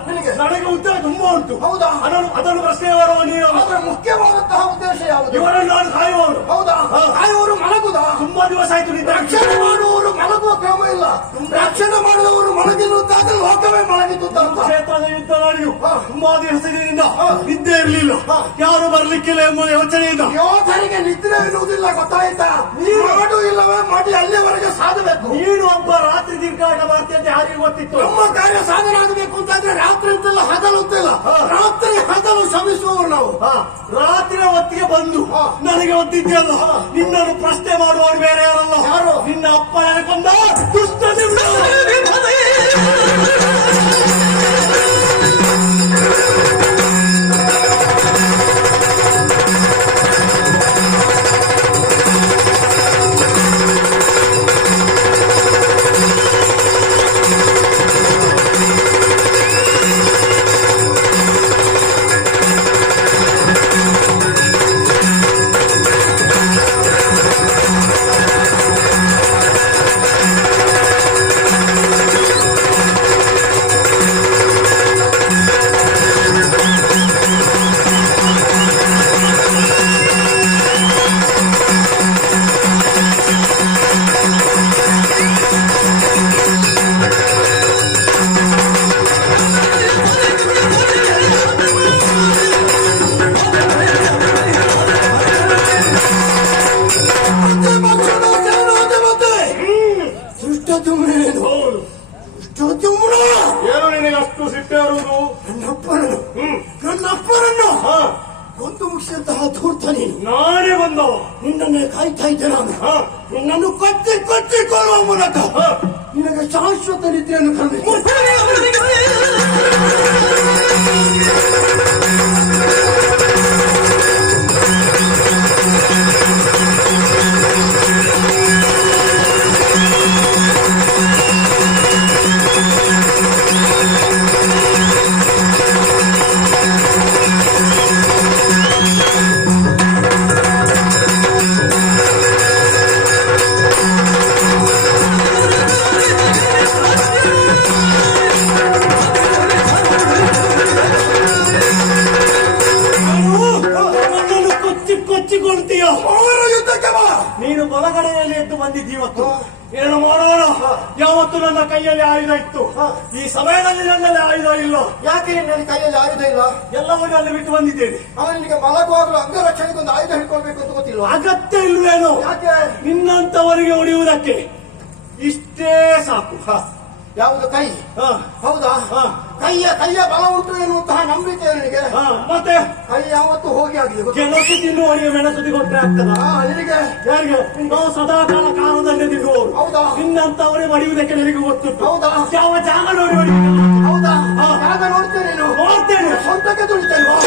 ನಿನಗೆ? ನನಗೆ ಉತ್ತರ ತುಂಬಾ ಉಂಟು. ಹೌದಾ? ಅದನ್ನು ಪ್ರಶ್ನೆ ಮಾಡುವ ನೀನು. ಆದ್ರೆ ಮುಖ್ಯವಾದಂತಹ ಉದ್ದೇಶ ಯಾವುದು? ಇವರನ್ನು ನಾನು ಕಾಯುವವನು. ಹೌದಾ? ಕಾಯುವವರು ಮಲಗುದಾ? ತುಂಬಾ ದಿವಸ ಆಯ್ತು ನಿಂತ. ರಕ್ಷಣೆ ಮಾಡುವವರು ಮಲಗುವ ಕ್ರಮ ಇಲ್ಲ. ರಕ್ಷಣೆ ಮಾಡಿದವರು ಮಲಗಿರುತ್ತಾದ್ರೆ ಲೋಕವೇ ಮಲಗಿತು ಅಂತ ಅರ್ಥ. ಕ್ಷೇತ್ರದ ಯುದ್ಧ ನಡೆಯು ತುಂಬಾ ದಿವಸದಿಂದ ನಿದ್ದೆ ಇರಲಿಲ್ಲ. ಯಾರು ಬರ್ಲಿಕ್ಕಿಲ್ಲ ಎಂಬ ಯೋಚನೆಯಿಂದ ಯೋಧರಿಗೆ ನಿದ್ರೆ ಎನ್ನುವುದಿಲ್ಲ, ಗೊತ್ತಾಯ್ತಾ? ಮಾಡು ಇಲ್ಲವೇ ಮಾಡಿ ಅಲ್ಲಿವರೆಗೆ ಸಾಧಬೇಕು. ನೀನು ಒಬ್ಬ ರಾತ್ರಿ ದೀರ್ಘಾಟ ಮಾಡ್ತಿ ಅಂತ ಯಾರಿಗೆ ಗೊತ್ತಿತ್ತು? ನಮ್ಮ ಕಾರ್ಯ ಸಾಧನೆ ಆಗಬೇಕು ಅಂತಾದ್ರೆ ರಾತ್ರಿ ಅಂತೆಲ್ಲ ಹಗಲು ಅಂತಿಲ್ಲ. ರಾತ್ರಿ ಹಗಲು ಶ್ರಮಿಸುವವರು ನಾವು. ರಾತ್ರಿ ಹೊತ್ತಿಗೆ ಬಂದು ನನಗೆ ಒದ್ದಿದ್ದೆಯಲ್ಲ, ನಿನ್ನನ್ನು ಪ್ರಶ್ನೆ ಮಾಡುವವರು ಬೇರೆ ಯಾರಲ್ಲ. ಯಾರು? ನಿನ್ನ ಅಪ್ಪ ನೆನಕೊಂಡ ದುಷ್ಟ ಏನು ನಿನಗೆ ಅಷ್ಟು ಸಿಟ್ಟೆ ಇರುವುದು? ನನ್ನಪ್ಪನನ್ನು ಕೊಂದು ಮುಗಿಸಿದಂತಹ ಧೂರ್ತ ನೀನು. ನಾನೇ ಬಂದವ. ನಿನ್ನನ್ನೇ ಕಾಯ್ತಾ ಇದ್ದೆ ನಾನು. ನಿನ್ನನ್ನು ಕೊಚ್ಚಿಕೊಳ್ಳುವ ಮೂಲಕ ನಿನಗೆ ಶಾಶ್ವತ ನಿದ್ರೆಯನ್ನು ಕಲಿತು. ಕೊಚ್ಚಿಕೊಳ್ತೀಯ. ಯುದ್ಧಕ್ಕೆ ಬಾ. ನೀನು ಬಲಗಡೆಯಲ್ಲಿ ಎದ್ದು ಬಂದಿದ್ದೀ ಇವತ್ತು. ಏನು ಮಾಡೋಣ? ಯಾವತ್ತು ನನ್ನ ಕೈಯಲ್ಲಿ ಆಯುಧ ಇತ್ತು, ಈ ಸಮಯದಲ್ಲಿ ನನ್ನಲ್ಲಿ ಆಯುಧ ಇಲ್ಲ. ಯಾಕೆ ನಿನ್ನ ಕೈಯಲ್ಲಿ ಆಯುಧ ಇಲ್ಲ? ಎಲ್ಲವನ್ನೂ ಅಲ್ಲಿ ಬಿಟ್ಟು ಬಂದಿದ್ದೇನೆ. ಅವನು ನಿನಗೆ ಮಲಗುವಾಗಲೂ ಅಂಗರಕ್ಷಣೆಗೆ ಒಂದು ಆಯುಧ ಹಿಡ್ಕೊಳ್ಬೇಕು ಅಂತ ಗೊತ್ತಿಲ್ಲ. ಅಗತ್ಯ ಇಲ್ವೇನು? ಯಾಕೆ? ನಿನ್ನಂತವರಿಗೆ ಹೊಡೆಯುವುದಕ್ಕೆ ಇಷ್ಟೇ ಸಾಕು. ಯಾವುದು? ಕೈ. ಹೌದಾ? ಕೈಯ ಬಲ ಉಂಟು ಎನ್ನುವಂತಹ ನಂಬಿಕೆ ನಿನಗೆ? ಮತ್ತೆ ಕೈ ಯಾವತ್ತು ಹೋಗಿ ಆಗಿದೆ. ಗೆಣಸು ತಿನ್ನುವವರಿಗೆ ಮೆಣಸು ಕೊಟ್ಟರೆ ಆಗ್ತದ? ನಿನಗೆ ಯಾರಿಗೆ? ನಾವು ಸದಾ ಕಾಲ ಕಾಲದಲ್ಲೇ ತಿನ್ನುವವರು. ಹೌದಾ? ನಿನ್ನಂತವರೇ ಹೊಡೆಯುವುದಕ್ಕೆ ನನಗೆ ಗೊತ್ತುಂಟು. ಹೌದಾ? ಯಾವ ಜಾಗ ನೋಡಿ ಹೊಡೆಯುವುದು? ಹೌದಾ? ಜಾಗ ನೋಡ್ತೇನೆ ನೀನು? ನೋಡ್ತೇನೆ. ಸ್ವಂತಕ್ಕೆ ತುಳಿತೇಲ್ವಾ?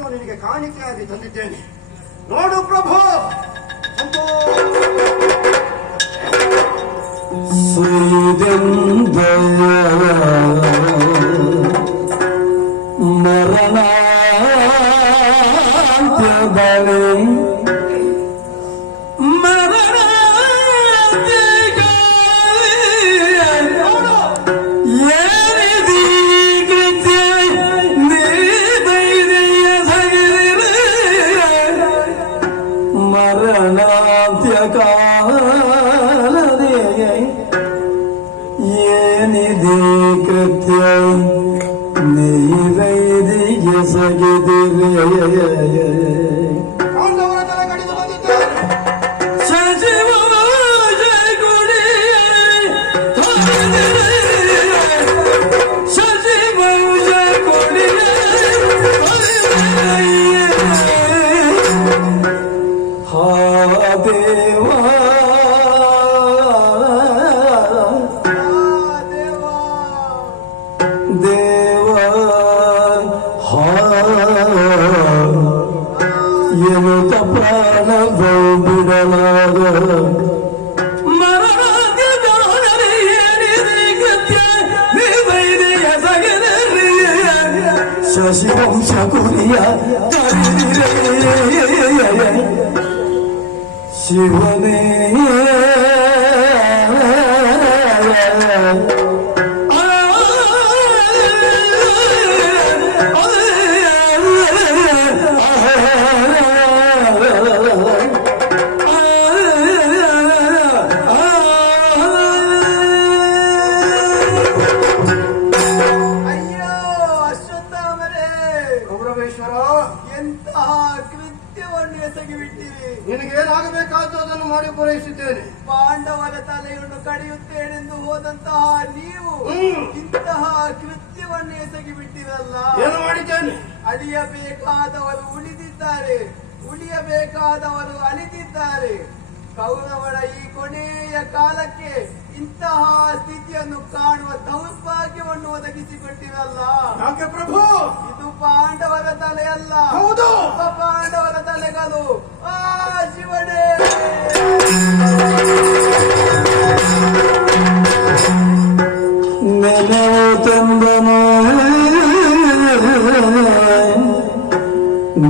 ರಾಜ್ಯವನ್ನು ನಿನಗೆ ಕಾಣಿಕೆಯಾಗಿ ತಂದಿದ್ದೇನೆ. ನೋಡು ಪ್ರಭು, ಏನಿದೆ ಕೃತ್ಯ ನೀವೈದಿಗೆ ಸಗಿದಿರೆ ಪಾಂಡವರ ತಲೆ ಕಡಿದು ಬಂದಿದ್ದಾರೆ. ಎನ್ನುತ್ತ ಪ್ರಾಣ ಬಿಡಲಾಗ ಶಶಿವಂಶ ಕುರಿಯ ಶಿವನೇ ಎಂತಹ ಕೃತ್ಯವನ್ನು ಎಸಗಿಬಿಟ್ಟಿರಿ. ನಿನಗೇನಾಗಬೇಕಾದ್ದು ಅದನ್ನು ಮಾಡಿ ಪೂರೈಸಿದ್ದೇನೆ. ಪಾಂಡವರ ತಲೆಯನ್ನು ಕಡಿಯುತ್ತೇನೆಂದು ಹೋದಂತಹ ನೀವು ಇಂತಹ ಕೃತ್ಯವನ್ನು ಎಸಗಿಬಿಟ್ಟಿರಲ್ಲ. ಏನು ಮಾಡಿದ್ದೇನೆ? ಅಳಿಯಬೇಕಾದವರು ಉಳಿದಿದ್ದಾರೆ, ಉಳಿಯಬೇಕಾದವರು ಅಳಿದಿದ್ದಾರೆ. ಕೌರವರ ಈ ಕೊನೆಯ ಕಾಲಕ್ಕೆ ಇಂತಹ ಸ್ಥಿತಿಯನ್ನು ಕಾಣುವ ದೌರ್ಭಾಗ್ಯವನ್ನು ಒದಗಿಸಿಕೊಟ್ಟಿರಲ್ಲ. ಯಾಕೆ ಪ್ರಭು? ಇದು ಪಾಂಡವರ ತಲೆಯಲ್ಲ, ಹೌದು, ಪಾಂಡವರ ತಲೆಗಳು. ಆ ಶಿವನೇ, ನೆನವು ತಂದನು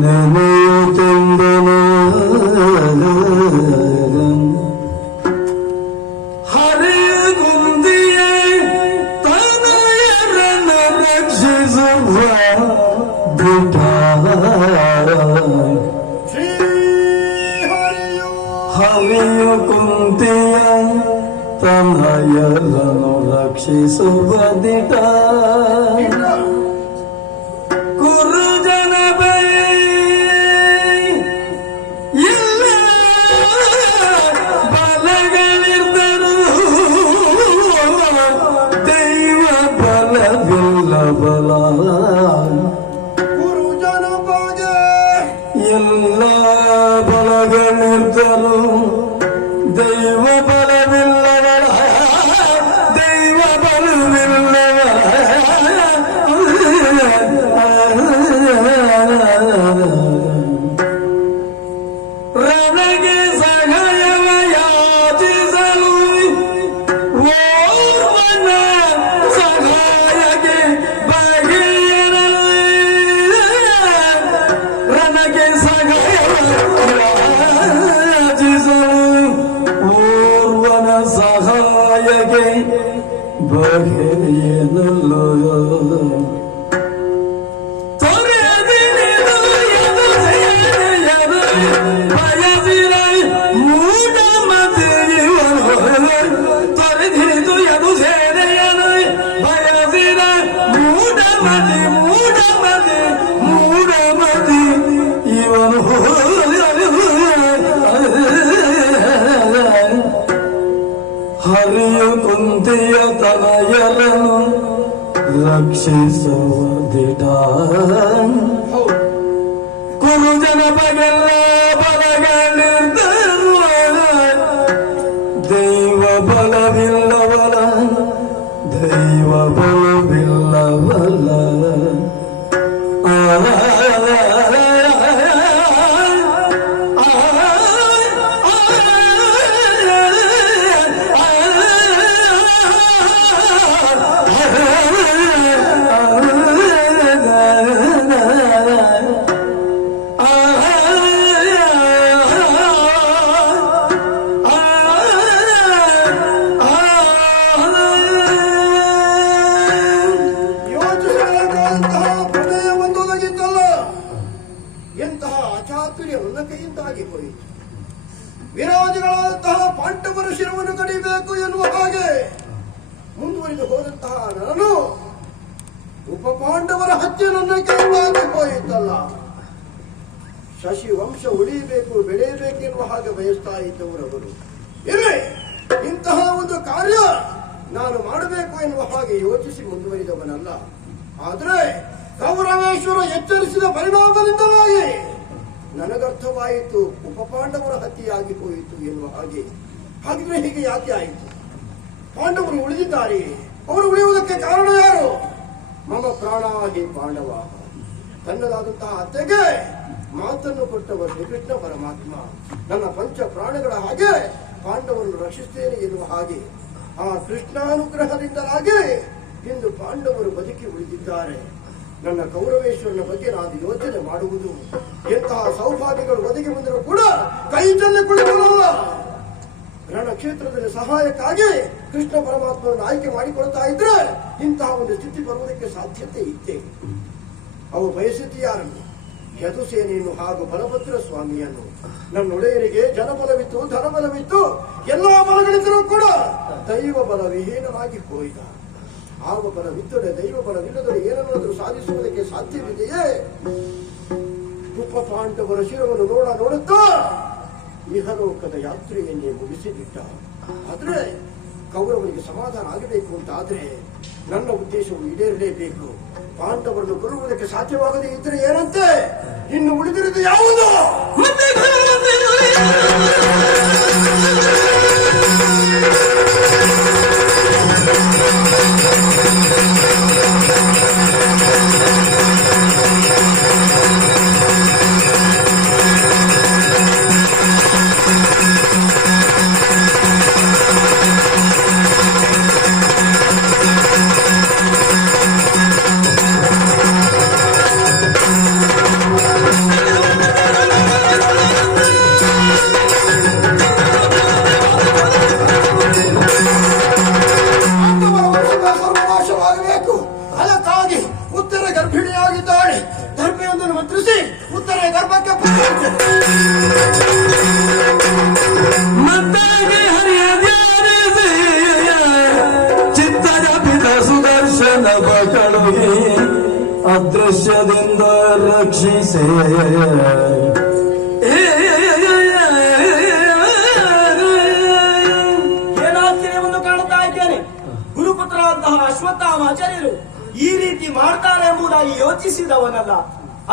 ನೆನವು ತಂದನು ಹರಿಗುಂದಿಯ ತನಯರನ್ನು ರಕ್ಷಿಸುವ ಬಿಟ್ಟ ಹರಿಯು ಕುಂತಿಯ ತನಯರನ್ನು ರಕ್ಷಿಸುವ ದಿಟ ಕುರುಜನ ಇಲ್ಲ ಬಲಗಳಿರ್ದರು ದೈವ ಬಲವಿಲ್ಲ ಬಲ ಗುರುಜನ ಬಗ್ಗೆ ಎಲ್ಲ ಬಲಗಳಿರ್ದರು ದೈವ ಬಲವಿಲ್ಲವರ ದೈವ ಬಲವಿಲ್ಲವರ ರಣಗೆ ಸಹಾಯವ ಯಾಚಿಸಲು ಓರ್ವನ ಸಹಾಯಕ್ಕೆ ಬಗೆಯರಲ್ಲಿ ರಣಗೆ ಸಹಾಯವ ಯಾಚಿಸಲು ಓರ್ವನ ಸಹಾಯಕ್ಕೆ ಬಗೆಯನಲ್ಲೋ ಹರಿಯು ಕುಂತಿಯ ತನಯರನು ರಕ್ಷಿಸುವ ದಿಟ ಕುರುಜನ ಬಗೆಲ್ಲ ಬಲಗಳಿದ್ದರು ದೈವ ಬಲವಿಲ್ಲವಲ ದೈವ ಬಲವಿಲ್ಲವಲ್ಲ ಚಾತುರ್ಯ ನನ್ನ ಕೈಯಿಂದ ಆಗಿపోಯಿತು. ವಿರೋಧಿಗಳಾದಂತಹ ಪಾಂಡವರ ಶಿರವನ್ನು ಕಡಿಬೇಕು ಎನ್ನುವ ಹಾಗೆ ಮುಂದುವರಿದು ಹೋದಂತಹ ನಾನು ಉಪಪಾಂಡವರ ಹತ್ಯೆ ನನ್ನ ಕೈಯಿಂದ ಆಗಿపోಯಿತಲ್ಲ. ಶಶಿ ವಂಶ ಉಳಿಯಬೇಕು, ಬೆಳೆಯಬೇಕು ಎನ್ನುವ ಹಾಗೆ ಬಯಸ್ತಾ ಇದ್ದವರವರು ಇಲ್ಲಿ ಇಂತಹ ಒಂದು ಕಾರ್ಯ ನಾನು ಮಾಡಬೇಕು ಎನ್ನುವ ಹಾಗೆ ಯೋಚಿಸಿ ಮುಂದುವರಿದವನಲ್ಲ. ಆದರೆ ಕೌರವೇಶ್ವರ ಎಚ್ಚರಿಸಿದ ಪರಿಣಾಮದಿಂದಲಾಗಿ ನನಗರ್ಥವಾಯಿತು ಉಪಪಾಂಡವರ ಹತ್ಯೆಯಾಗಿ ಹೋಯಿತು ಎನ್ನುವ ಹಾಗೆ. ಹಾಗಿದ್ರೆ ಹೀಗೆ ಯಾಕೆ ಆಯಿತು? ಪಾಂಡವರು ಉಳಿದಿದ್ದಾರೆ, ಅವರು ಉಳಿಯುವುದಕ್ಕೆ ಕಾರಣ ಯಾರು? ಮಮ ಪ್ರಾಣಾಹಿ ಪಾಂಡವ. ತನ್ನದಾದಂತಹ ಹತ್ಯೆಗೆ ಮಾತನ್ನು ಕೊಟ್ಟವ ಶ್ರೀಕೃಷ್ಣ ಪರಮಾತ್ಮ ನನ್ನ ಪಂಚ ಪ್ರಾಣಗಳ ಹಾಗೆ ಪಾಂಡವರನ್ನು ರಕ್ಷಿಸ್ತೇನೆ ಎನ್ನುವ ಹಾಗೆ ಆ ಕೃಷ್ಣಾನುಗ್ರಹದಿಂದಲಾಗಿ ಇಂದು ಪಾಂಡವರು ಬದುಕಿ ಉಳಿದಿದ್ದಾರೆ. ನನ್ನ ಕೌರವೇಶ್ವರನ ಬಗ್ಗೆ ನಾನು ಯೋಚನೆ ಮಾಡುವುದು ಎಂತಹ ಸೌಭಾಗ್ಯಗಳು ಒದಗಿ ಬಂದರೂ ಕೂಡ ಕೈ ಚೆಲ್ಲಿ ಕುಳಿತುಕೊಳ್ಳಲ್ಲ. ರಣಕ್ಷೇತ್ರದಲ್ಲಿ ಸಹಾಯಕ್ಕಾಗಿ ಕೃಷ್ಣ ಪರಮಾತ್ಮನನ್ನು ಆಯ್ಕೆ ಮಾಡಿಕೊಳ್ತಾ ಇದ್ರೆ ಇಂತಹ ಒಂದು ಸ್ಥಿತಿ ಬರುವುದಕ್ಕೆ ಸಾಧ್ಯತೆ ಇತ್ತೆ. ಅವು ಬಯಸಿದ್ದು ಯಾರನ್ನು? ಯದುಸೇನೆಯನ್ನು ಹಾಗೂ ಬಲಭದ್ರ ಸ್ವಾಮಿಯನ್ನು. ನನ್ನೊಡೆಯರಿಗೆ ಜನಬಲವಿತ್ತು, ಧನಬಲವಿತ್ತು, ಎಲ್ಲಾ ಬಲಗಳಿದ್ದರೂ ಕೂಡ ದೈವ ಬಲ ವಿಹೀನವಾಗಿ ಹೋಯಿದ. ಆವ ಬಲವಿದ್ದರೆ ದೈವ ಬಲವಿಲ್ಲದರೆ ಏನನ್ನಾದರೂ ಸಾಧಿಸುವುದಕ್ಕೆ ಸಾಧ್ಯವಿದೆಯೇ? ಉಪ ಪಾಂಡವರ ಶಿರವನ್ನು ನೋಡುತ್ತಾ ಇಹಲೋಕದ ಯಾತ್ರೆಯನ್ನೇ ಮುಗಿಸಿಬಿಟ್ಟ. ಆದ್ರೆ ಕೌರವರಿಗೆ ಸಮಾಧಾನ ಆಗಬೇಕು ಅಂತ ಆದ್ರೆ ನನ್ನ ಉದ್ದೇಶವು ಈಡೇರಲೇಬೇಕು. ಪಾಂಡವರನ್ನು ಕೊಲ್ಲುವುದಕ್ಕೆ ಸಾಧ್ಯವಾಗದೇ ಇದ್ರೆ ಏನಂತೆ? ಇನ್ನು ಉಳಿದಿರುವುದು ಯಾವುದು? ಅದೃಶ್ಯದಿಂದ ರಕ್ಷಿಸೇ ಏನಾಶ್ಚರ್ಯವನ್ನು ಕಾಣುತ್ತಾ ಇದ್ದೇನೆ. ಗುರುಪುತ್ರರಂತಹ ಅಶ್ವತ್ಥಾಮಾಚಾರ್ಯರು ಈ ರೀತಿ ಮಾಡ್ತಾರೆ ಎಂಬುದಾಗಿ ಯೋಚಿಸಿದವನಲ್ಲ.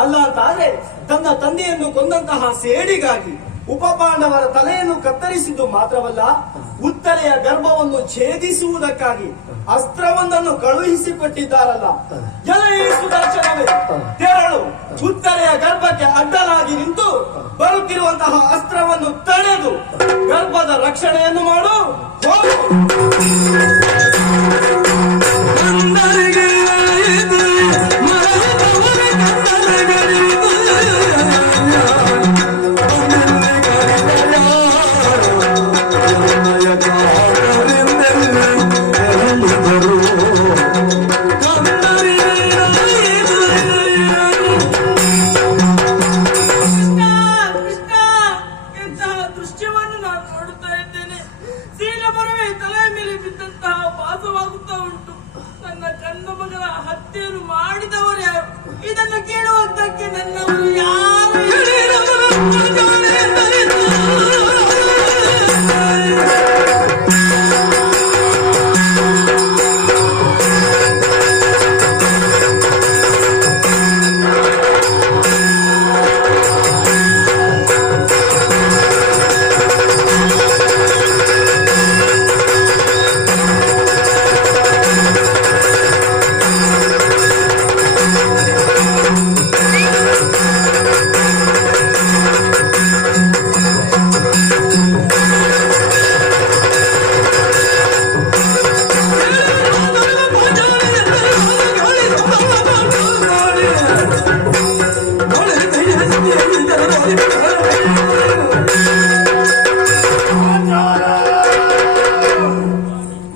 ಅಲ್ಲ ಅಂತಾದ್ರೆ ತನ್ನ ತಂದೆಯನ್ನು ಕೊಂದಂತಹ ಸೇಡಿಗಾಗಿ ಉಪಪಾಂಡವರ ತಲೆಯನ್ನು ಕತ್ತರಿಸಿದ್ದು ಮಾತ್ರವಲ್ಲ, ಉತ್ತರೆಯ ಗರ್ಭವನ್ನು ಛೇದಿಸುವುದಕ್ಕಾಗಿ ಅಸ್ತ್ರವೊಂದನ್ನು ಕಳುಹಿಸಿಕೊಟ್ಟಿದ್ದಾರಲ್ಲ. ಎಲೈ ಸುದರ್ಶನವೇ, ತೆರಳು, ಉತ್ತರೆಯ ಗರ್ಭಕ್ಕೆ ಅಡ್ಡಲಾಗಿ ನಿಂತು ಬರುತ್ತಿರುವಂತಹ ಅಸ್ತ್ರವನ್ನು ತಡೆದು ಗರ್ಭದ ರಕ್ಷಣೆಯನ್ನು ಮಾಡು. ಇದನ್ನು ಕೇಳುವಂತಕ್ಕೆ ನನ್ನವರು ಯಾರು?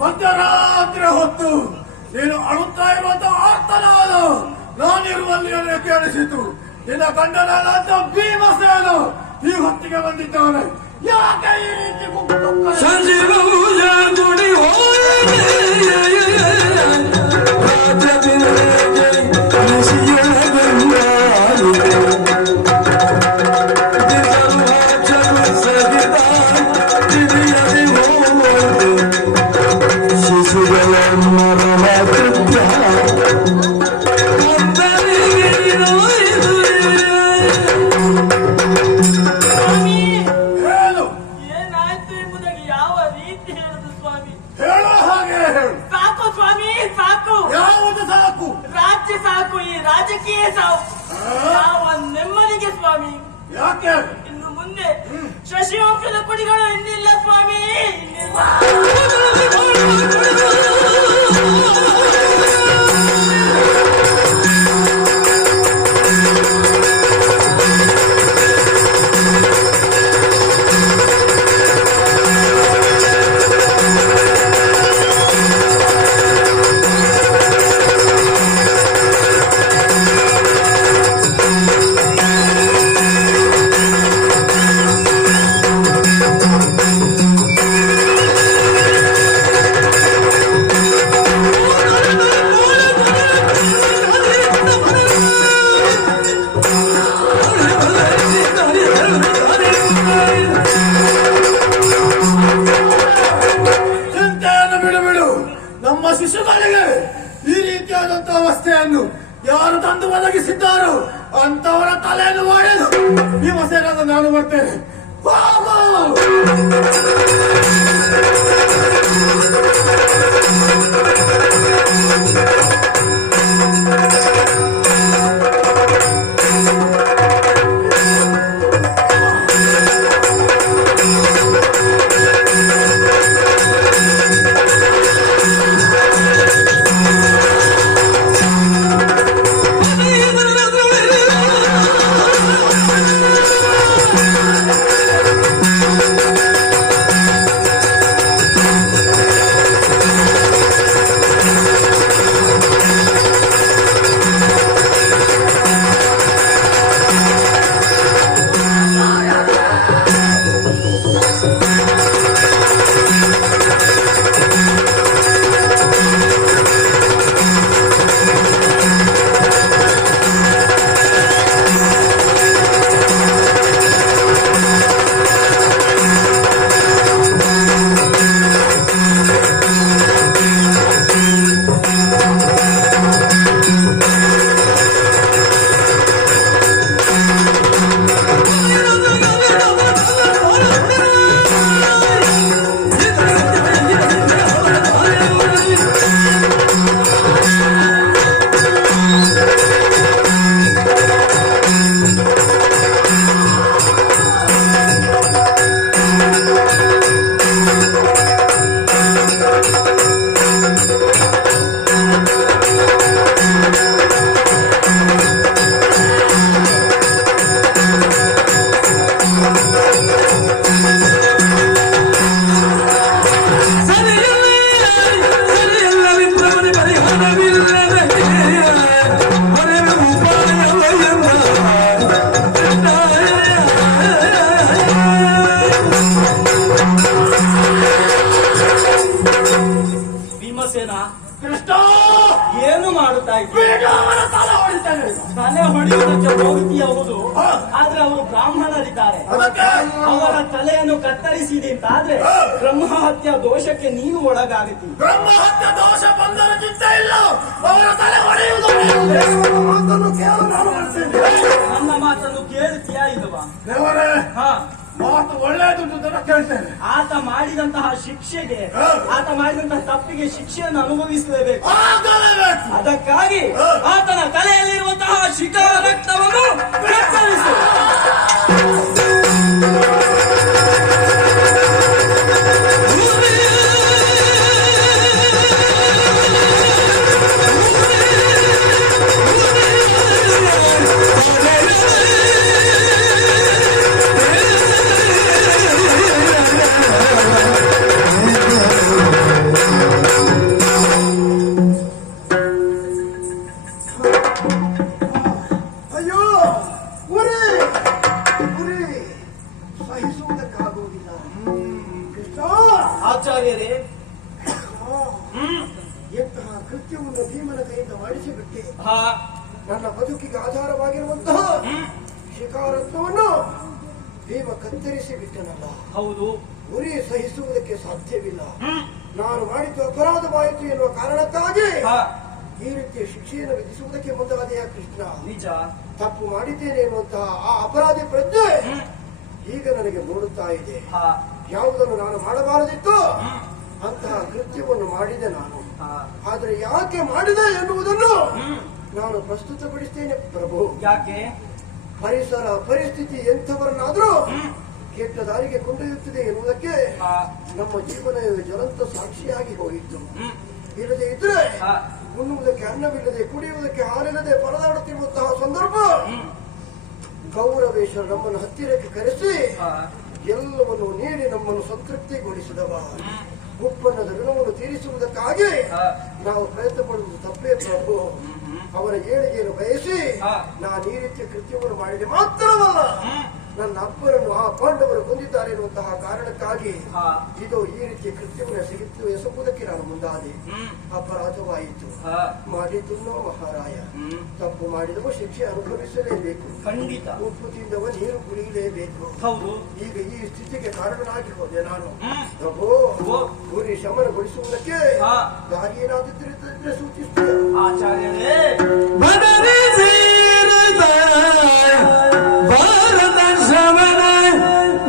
ಮಧ್ಯರಾತ್ರಿ ಹೊತ್ತು ನೀನು ಅಳುತ್ತಾ ಇರುವಂತ ಆರ್ತನಾದ ನಾನಿರುವಲ್ಲಿ ನನಗೆ ಕೇಳಿಸಿತು. ನಿನ್ನ ಗಂಡನಾದಂತ ಭೀಮಸೇನು ಈ ಹೊತ್ತಿಗೆ ಬಂದಿದ್ದಾನೆ. ಯಾಕೆ ಈ ರೀತಿ ಸ್ವಾಮಿ ಹೇಳು ಏನಾಯ್ತು ಎಂಬುದಾಗಿ ಯಾವ ರೀತಿ ಹೇಳುದು ಸ್ವಾಮಿ? ಹೇಳೋ ಹಾಗೆ ಹೇಳು. ಸಾಕು ಸ್ವಾಮಿ ಸಾಕು, ಯಾವುದು ಸಾಕು? ರಾಜ್ಯ ಸಾಕು, ಈ ರಾಜಕೀಯ ಸಾಕು. ಯಾವ ನೆಮ್ಮದಿಗೆ ಸ್ವಾಮಿ? ಯಾಕೆ? ಇನ್ನು ಮುಂದೆ ಶಶಿವಂಶದ ಕುಡಿಗಳು ಇನ್ನಿಲ್ಲ ಸ್ವಾಮಿ, ಇನ್ನಿಲ್ಲ. ಚಿಂತೆಯನ್ನು ಬಿಡು. ನಮ್ಮ ಶಿಶುಗಳಿಗೆ ಈ ರೀತಿಯಾದಂತಹ ಅವಸ್ಥೆಯನ್ನು ಯಾರು ತಂದು ಒದಗಿಸಿದ್ದಾರೋ ಅಂತವರ ತಲೆಯನ್ನು ಒಡೆದು ಭೀಮಸೇನನ್ನು ನಾನು ಬರ್ತೇನೆ. ಹೋಗು! ಕೃಷ್ಣ ಏನು ಮಾಡುತ್ತಾ ಇದ್ದೀರಿ? ತಲೆ ಹೊಡೆಯುವುದಕ್ಕೆ ಪ್ರವೃತ್ತಿ ಹೌದು, ಆದ್ರೆ ಅವರು ಬ್ರಾಹ್ಮಣರಿದ್ದಾರೆ. ಅವರ ತಲೆಯನ್ನು ಕತ್ತರಿಸಿದೆ ಅಂತಾದ್ರೆ ಬ್ರಹ್ಮಹತ್ಯ ದೋಷಕ್ಕೆ ನೀನು ಒಳಗಾಗುತ್ತಿ. ಬ್ರಹ್ಮಹತ್ಯ ದೋಷ ಬಂದರಕ್ಕಿಂತ ಇಲ್ಲ, ಅವರ ತಲೆ ಹೊಡೆಯುವುದು. ನನ್ನ ಮಾತನ್ನು ಕೇಳ್ತೀಯಾ ಇಲ್ವಾ? ದೇವರೇ, ಹಾ, ಮಾತು ಒಳ್ಳೆಯದುಂಟು ಅಂತ ಕೇಳ್ತೇನೆ. ಆತ ಮಾಡಿದಂತಹ ಶಿಕ್ಷೆಗೆ, ಆತ ಮಾಡಿದಂತಹ ತಪ್ಪಿಗೆ ಶಿಕ್ಷೆಯನ್ನು ಅನುಭವಿಸಲೇಬೇಕು. ಆಗಲೇಬೇಕು. ಅದಕ್ಕಾಗಿ ಆತನ ತಲೆಯಲ್ಲಿರುವಂತಹ ಶಿಖಾ ರಕ್ತವನ್ನು ಕತ್ತರಿಸು. ಅಯ್ಯೋ ಆಚಾರ್ಯರೇ. ಎಂತಹ ಕೃತ್ಯವನ್ನು ಭೀಮನ ಕೈಯಿಂದ ಮಾಡಿಸಿಬಿಟ್ಟೆ. ಹಾ. ನನ್ನ ಬದುಕಿಗೆ ಆಧಾರವಾಗಿರುವಂತಹ ಶಿಖಾರತ್ನವನ್ನು ಭೀಮ ಕತ್ತರಿಸಿ ಬಿಟ್ಟನಲ್ಲ. ಹೌದು. ಉರಿ ಸಹಿಸುವುದಕ್ಕೆ ಸಾಧ್ಯವಿಲ್ಲ. ನಾನು ಮಾಡಿದ್ದು ಅಪರಾಧವಾಯಿತು ಎನ್ನುವ ಕಾರಣಕ್ಕಾಗಿ ಹಾ. ಈ ರೀತಿಯ ಶಿಕ್ಷೆಯನ್ನು ವಿಧಿಸುವುದಕ್ಕೆ ಮುಂದಾದೆಯ ಕೃಷ್ಣ. ನಿಜ. ತಪ್ಪು ಮಾಡಿದ್ದೇನೆ ಎನ್ನುವಂತಹ ಆ ಅಪರಾಧಿ ಪ್ರಜ್ಞೆ ಈಗ ನನಗೆ ಮೂಡುತ್ತಾ ಇದೆ. ಹಾ. ಯಾವುದನ್ನು ನಾನು ಮಾಡಬಾರದಿತ್ತು ಅಂತಹ ಕೃತ್ಯವನ್ನು ಮಾಡಿದೆ ನಾನು. ಹಾ. ಆದರೆ ಯಾಕೆ ಮಾಡಿದೆ ಎನ್ನುವುದನ್ನು ನಾನು ಪ್ರಸ್ತುತಪಡಿಸ್ತೇನೆ ಪ್ರಭು. ಯಾಕೆ? ಪರಿಸರ ಪರಿಸ್ಥಿತಿ ಎಂಥವರನ್ನಾದ್ರೂ ಕೆಟ್ಟ ದಾರಿಗೆ ಕೊಂಡೊಯ್ಯುತ್ತದೆ ಎನ್ನುವುದಕ್ಕೆ ಹಾ. ನಮ್ಮ ಜೀವನ ಜ್ವಲಂತ ಸಾಕ್ಷಿಯಾಗಿ ಹೋಯಿತು. ಇಲ್ಲದೆ ಇದ್ರೆ ಹಾ. ಉಣ್ಣುವುದಕ್ಕೆ ಅನ್ನವಿಲ್ಲದೆ ಕುಡಿಯುವುದಕ್ಕೆ ಹಾಲಿಲ್ಲದೆ ಪರದಾಡುತ್ತಿರುವಂತಹ ಸಂದರ್ಭ ಗೌರವೇಶ್ವರ ನಮ್ಮನ್ನು ಹತ್ತಿರಕ್ಕೆ ಕರೆಸಿ ಹಾ. ಎಲ್ಲವನ್ನು ನೀಡಿ ನಮ್ಮನ್ನು ಸಂತೃಪ್ತಿಗೊಳಿಸಿದವ. ಉತ್ಪನ್ನದ ಋಣವನ್ನು ತೀರಿಸುವುದಕ್ಕಾಗಿ ಹಾ. ನಾವು ಪ್ರಯತ್ನ ಪಡುವುದು ತಪ್ಪೇ ಪ್ರಭು. ಅವರ ಏಳಿಗೆಯನ್ನು ಬಯಸಿ ಹಾ. ನಾನು ಈ ರೀತಿಯ ಕೃತ್ಯವನ್ನು ಮಾಡಿದೆ ಮಾತ್ರವಲ್ಲ, ನನ್ನ ಅಪ್ಪನನ್ನು ಆ ಪಾಂಡವರು ಕೊಂದಿದ್ದಾರೆ ಎನ್ನುವಂತಹ ಕಾರಣಕ್ಕಾಗಿ ಹಾ. ಇದು ಈ ರೀತಿಯ ಕೃತ್ಯವನ್ನು ಸಿಗುತ್ತು ಎಸಗುವುದಕ್ಕೆ ನಾನು ಮುಂದಾದೆ. ಅಪರಾಧವಾಯಿತು. ಹಾ. ಮಾಡಿದ್ದುನ್ನೋ ಮಹಾರಾಯ. ತಪ್ಪು ಮಾಡಿದವ ಶಿಕ್ಷೆ ಅನುಭವಿಸಲೇಬೇಕು. ಖಂಡಿತ. ಉಪ್ಪು ತಿಂದವ ನೀರು ಕುಡಿಯಲೇಬೇಕು. ಹೌದು. ಈಗ ಈ ಸ್ಥಿತಿಗೆ ಕಾರಣನಾಗಿ ಹೋದೆ ನಾನು. ಪ್ರಭು ಓ. ಗುರಿ ಶಮನಗೊಳಿಸುವುದಕ್ಕೆ ಹಾ. ದಾರಿ ಏನಾಗುತ್ತಿರುತ್ತದೆ ಸೂಚಿಸುತ್ತದೆ. ಆಚಾರ್ಯರೇ. ಬದಲಿ ಸೇರಿದ ಭಾರತ ಶ್ರವಣ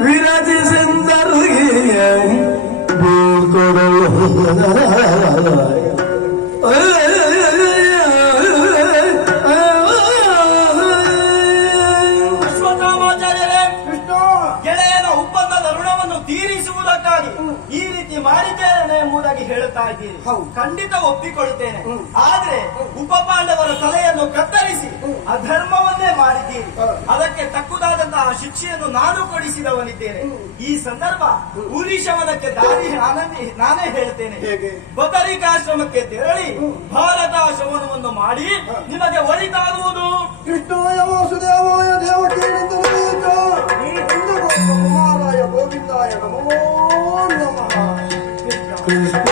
ವಿರಚಿಸಿಂದರುಗಿಯ ಬೀಳ್ಕೊಡಲು ಅಶ್ವತ್ಥಾಮಾಚಾರ್ಯರೇ, ಕೃಷ್ಣ ಗೆಳೆಯನ ಒಪ್ಪಂದದ ಋಣವನ್ನು ತೀರಿಸುವುದಕ್ಕಾಗಿ ಈ ರೀತಿ ಮಾಡಿದ್ದೇನೆ ಎಂಬುದಾಗಿ ಹೇಳುತ್ತಾ ಇದ್ದೀರಿ. ಹೌದು. ಖಂಡಿತ ಒಪ್ಪಿಕೊಳ್ಳುತ್ತೇನೆ. ಆದ್ರೆ ಉಪಪಾಂಡವರ ತಲೆಯನ್ನು ಕತ್ತರಿಸಿ ಅಧರ್ಮವನ್ನೇ ಮಾಡಿದ್ದೀರಿ. ಅದಕ್ಕೆ ತಕ್ಕುದಾದಂತಹ ಶಿಕ್ಷೆಯನ್ನು ನಾನು ಕೊಡಿಸಿದವನಿದ್ದೇನೆ. ಈ ಸಂದರ್ಭ ಉರಿಶಮನಕ್ಕೆ ದಾರಿ ನಾನೇ ಹೇಳ್ತೇನೆ. ಹೇಗೆ? ಬದರಿಕಾಶ್ರಮಕ್ಕೆ ತೆರಳಿ ಭಾರತಾಶ್ರಮವನ್ನು ಮಾಡಿ ನಿಮಗೆ ಒಳಿತಾಗುವುದು. ಕೃಷ್ಣಾಯ ವಾಸುದೇವಾಯ ದೇವಕೀನಿಂದ ಕುಮಾರಾಯ ಗೋವಿಂದಾಯ ನಮೋ ನಮಃ. ಕೃಷ್ಣ ಕೃಷ್ಣ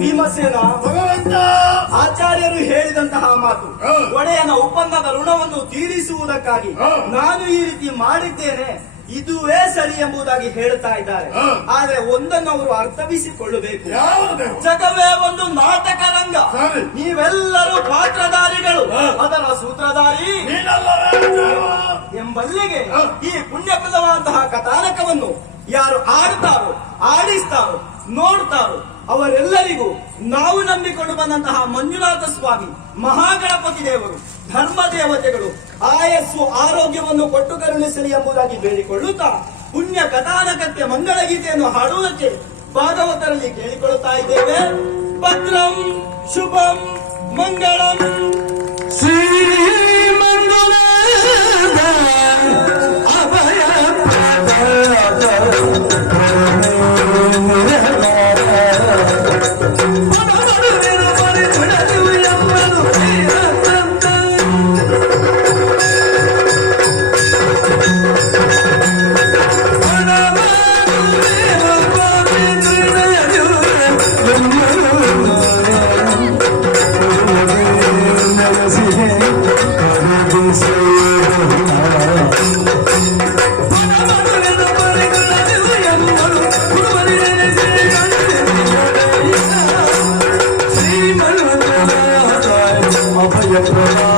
ಭೀಮಸೇನ, ಆಚಾರ್ಯರು ಹೇಳಿದಂತಹ ಮಾತು ಒಡೆಯನ ಒಪ್ಪಂದದ ಋಣವನ್ನು ತೀರಿಸುವುದಕ್ಕಾಗಿ ನಾನು ಈ ರೀತಿ ಮಾಡಿದ್ದೇನೆ, ಇದುವೇ ಸರಿ ಎಂಬುದಾಗಿ ಹೇಳ್ತಾ ಇದ್ದಾರೆ. ಆದ್ರೆ ಒಂದನ್ನು ಅವರು ಅರ್ಥವಿಸಿಕೊಳ್ಳಬೇಕು. ಜಗವೇ ಒಂದು ನಾಟಕ ರಂಗ. ನೀವೆಲ್ಲರೂ ಪಾತ್ರಧಾರಿಗಳು, ಅದರ ಸೂತ್ರಧಾರಿ ಎಂಬಲ್ಲಿಗೆ ಈ ಪುಣ್ಯಪ್ರದವಾದಂತಹ ಕಥಾನಕವನ್ನು ಯಾರು ಆಡ್ತಾರೋ, ಆಡಿಸ್ತಾರೋ, ನೋಡ್ತಾರೋ ಅವರೆಲ್ಲರಿಗೂ ನಾವು ನಂಬಿಕೊಂಡು ಬಂದಂತಹ ಮಂಜುನಾಥ ಸ್ವಾಮಿ, ಮಹಾಗಣಪತಿ ದೇವರು, ಧರ್ಮ ದೇವತೆಗಳು ಆಯಸ್ಸು ಆರೋಗ್ಯವನ್ನು ಕೊಟ್ಟು ಕರುಣಿಸಲಿ ಎಂಬುದಾಗಿ ಬೇಡಿಕೊಳ್ಳುತ್ತಾ ಪುಣ್ಯ ಕಥಾನಕಕ್ಕೆ ಮಂಗಳ ಗೀತೆಯನ್ನು ಹಾಡುವುದಕ್ಕೆ ಭಾಗವತರಲ್ಲಿ ಕೇಳಿಕೊಳ್ಳುತ್ತಾ ಇದ್ದೇವೆ. ಭದ್ರಂ ಶುಭಂ ಮಂಗಳಂ. ಶ್ರೀಮಂದುನಾಥ ಅಭಯ ಶ್ರೀಮಂದುನಾಥ ಅಭಯ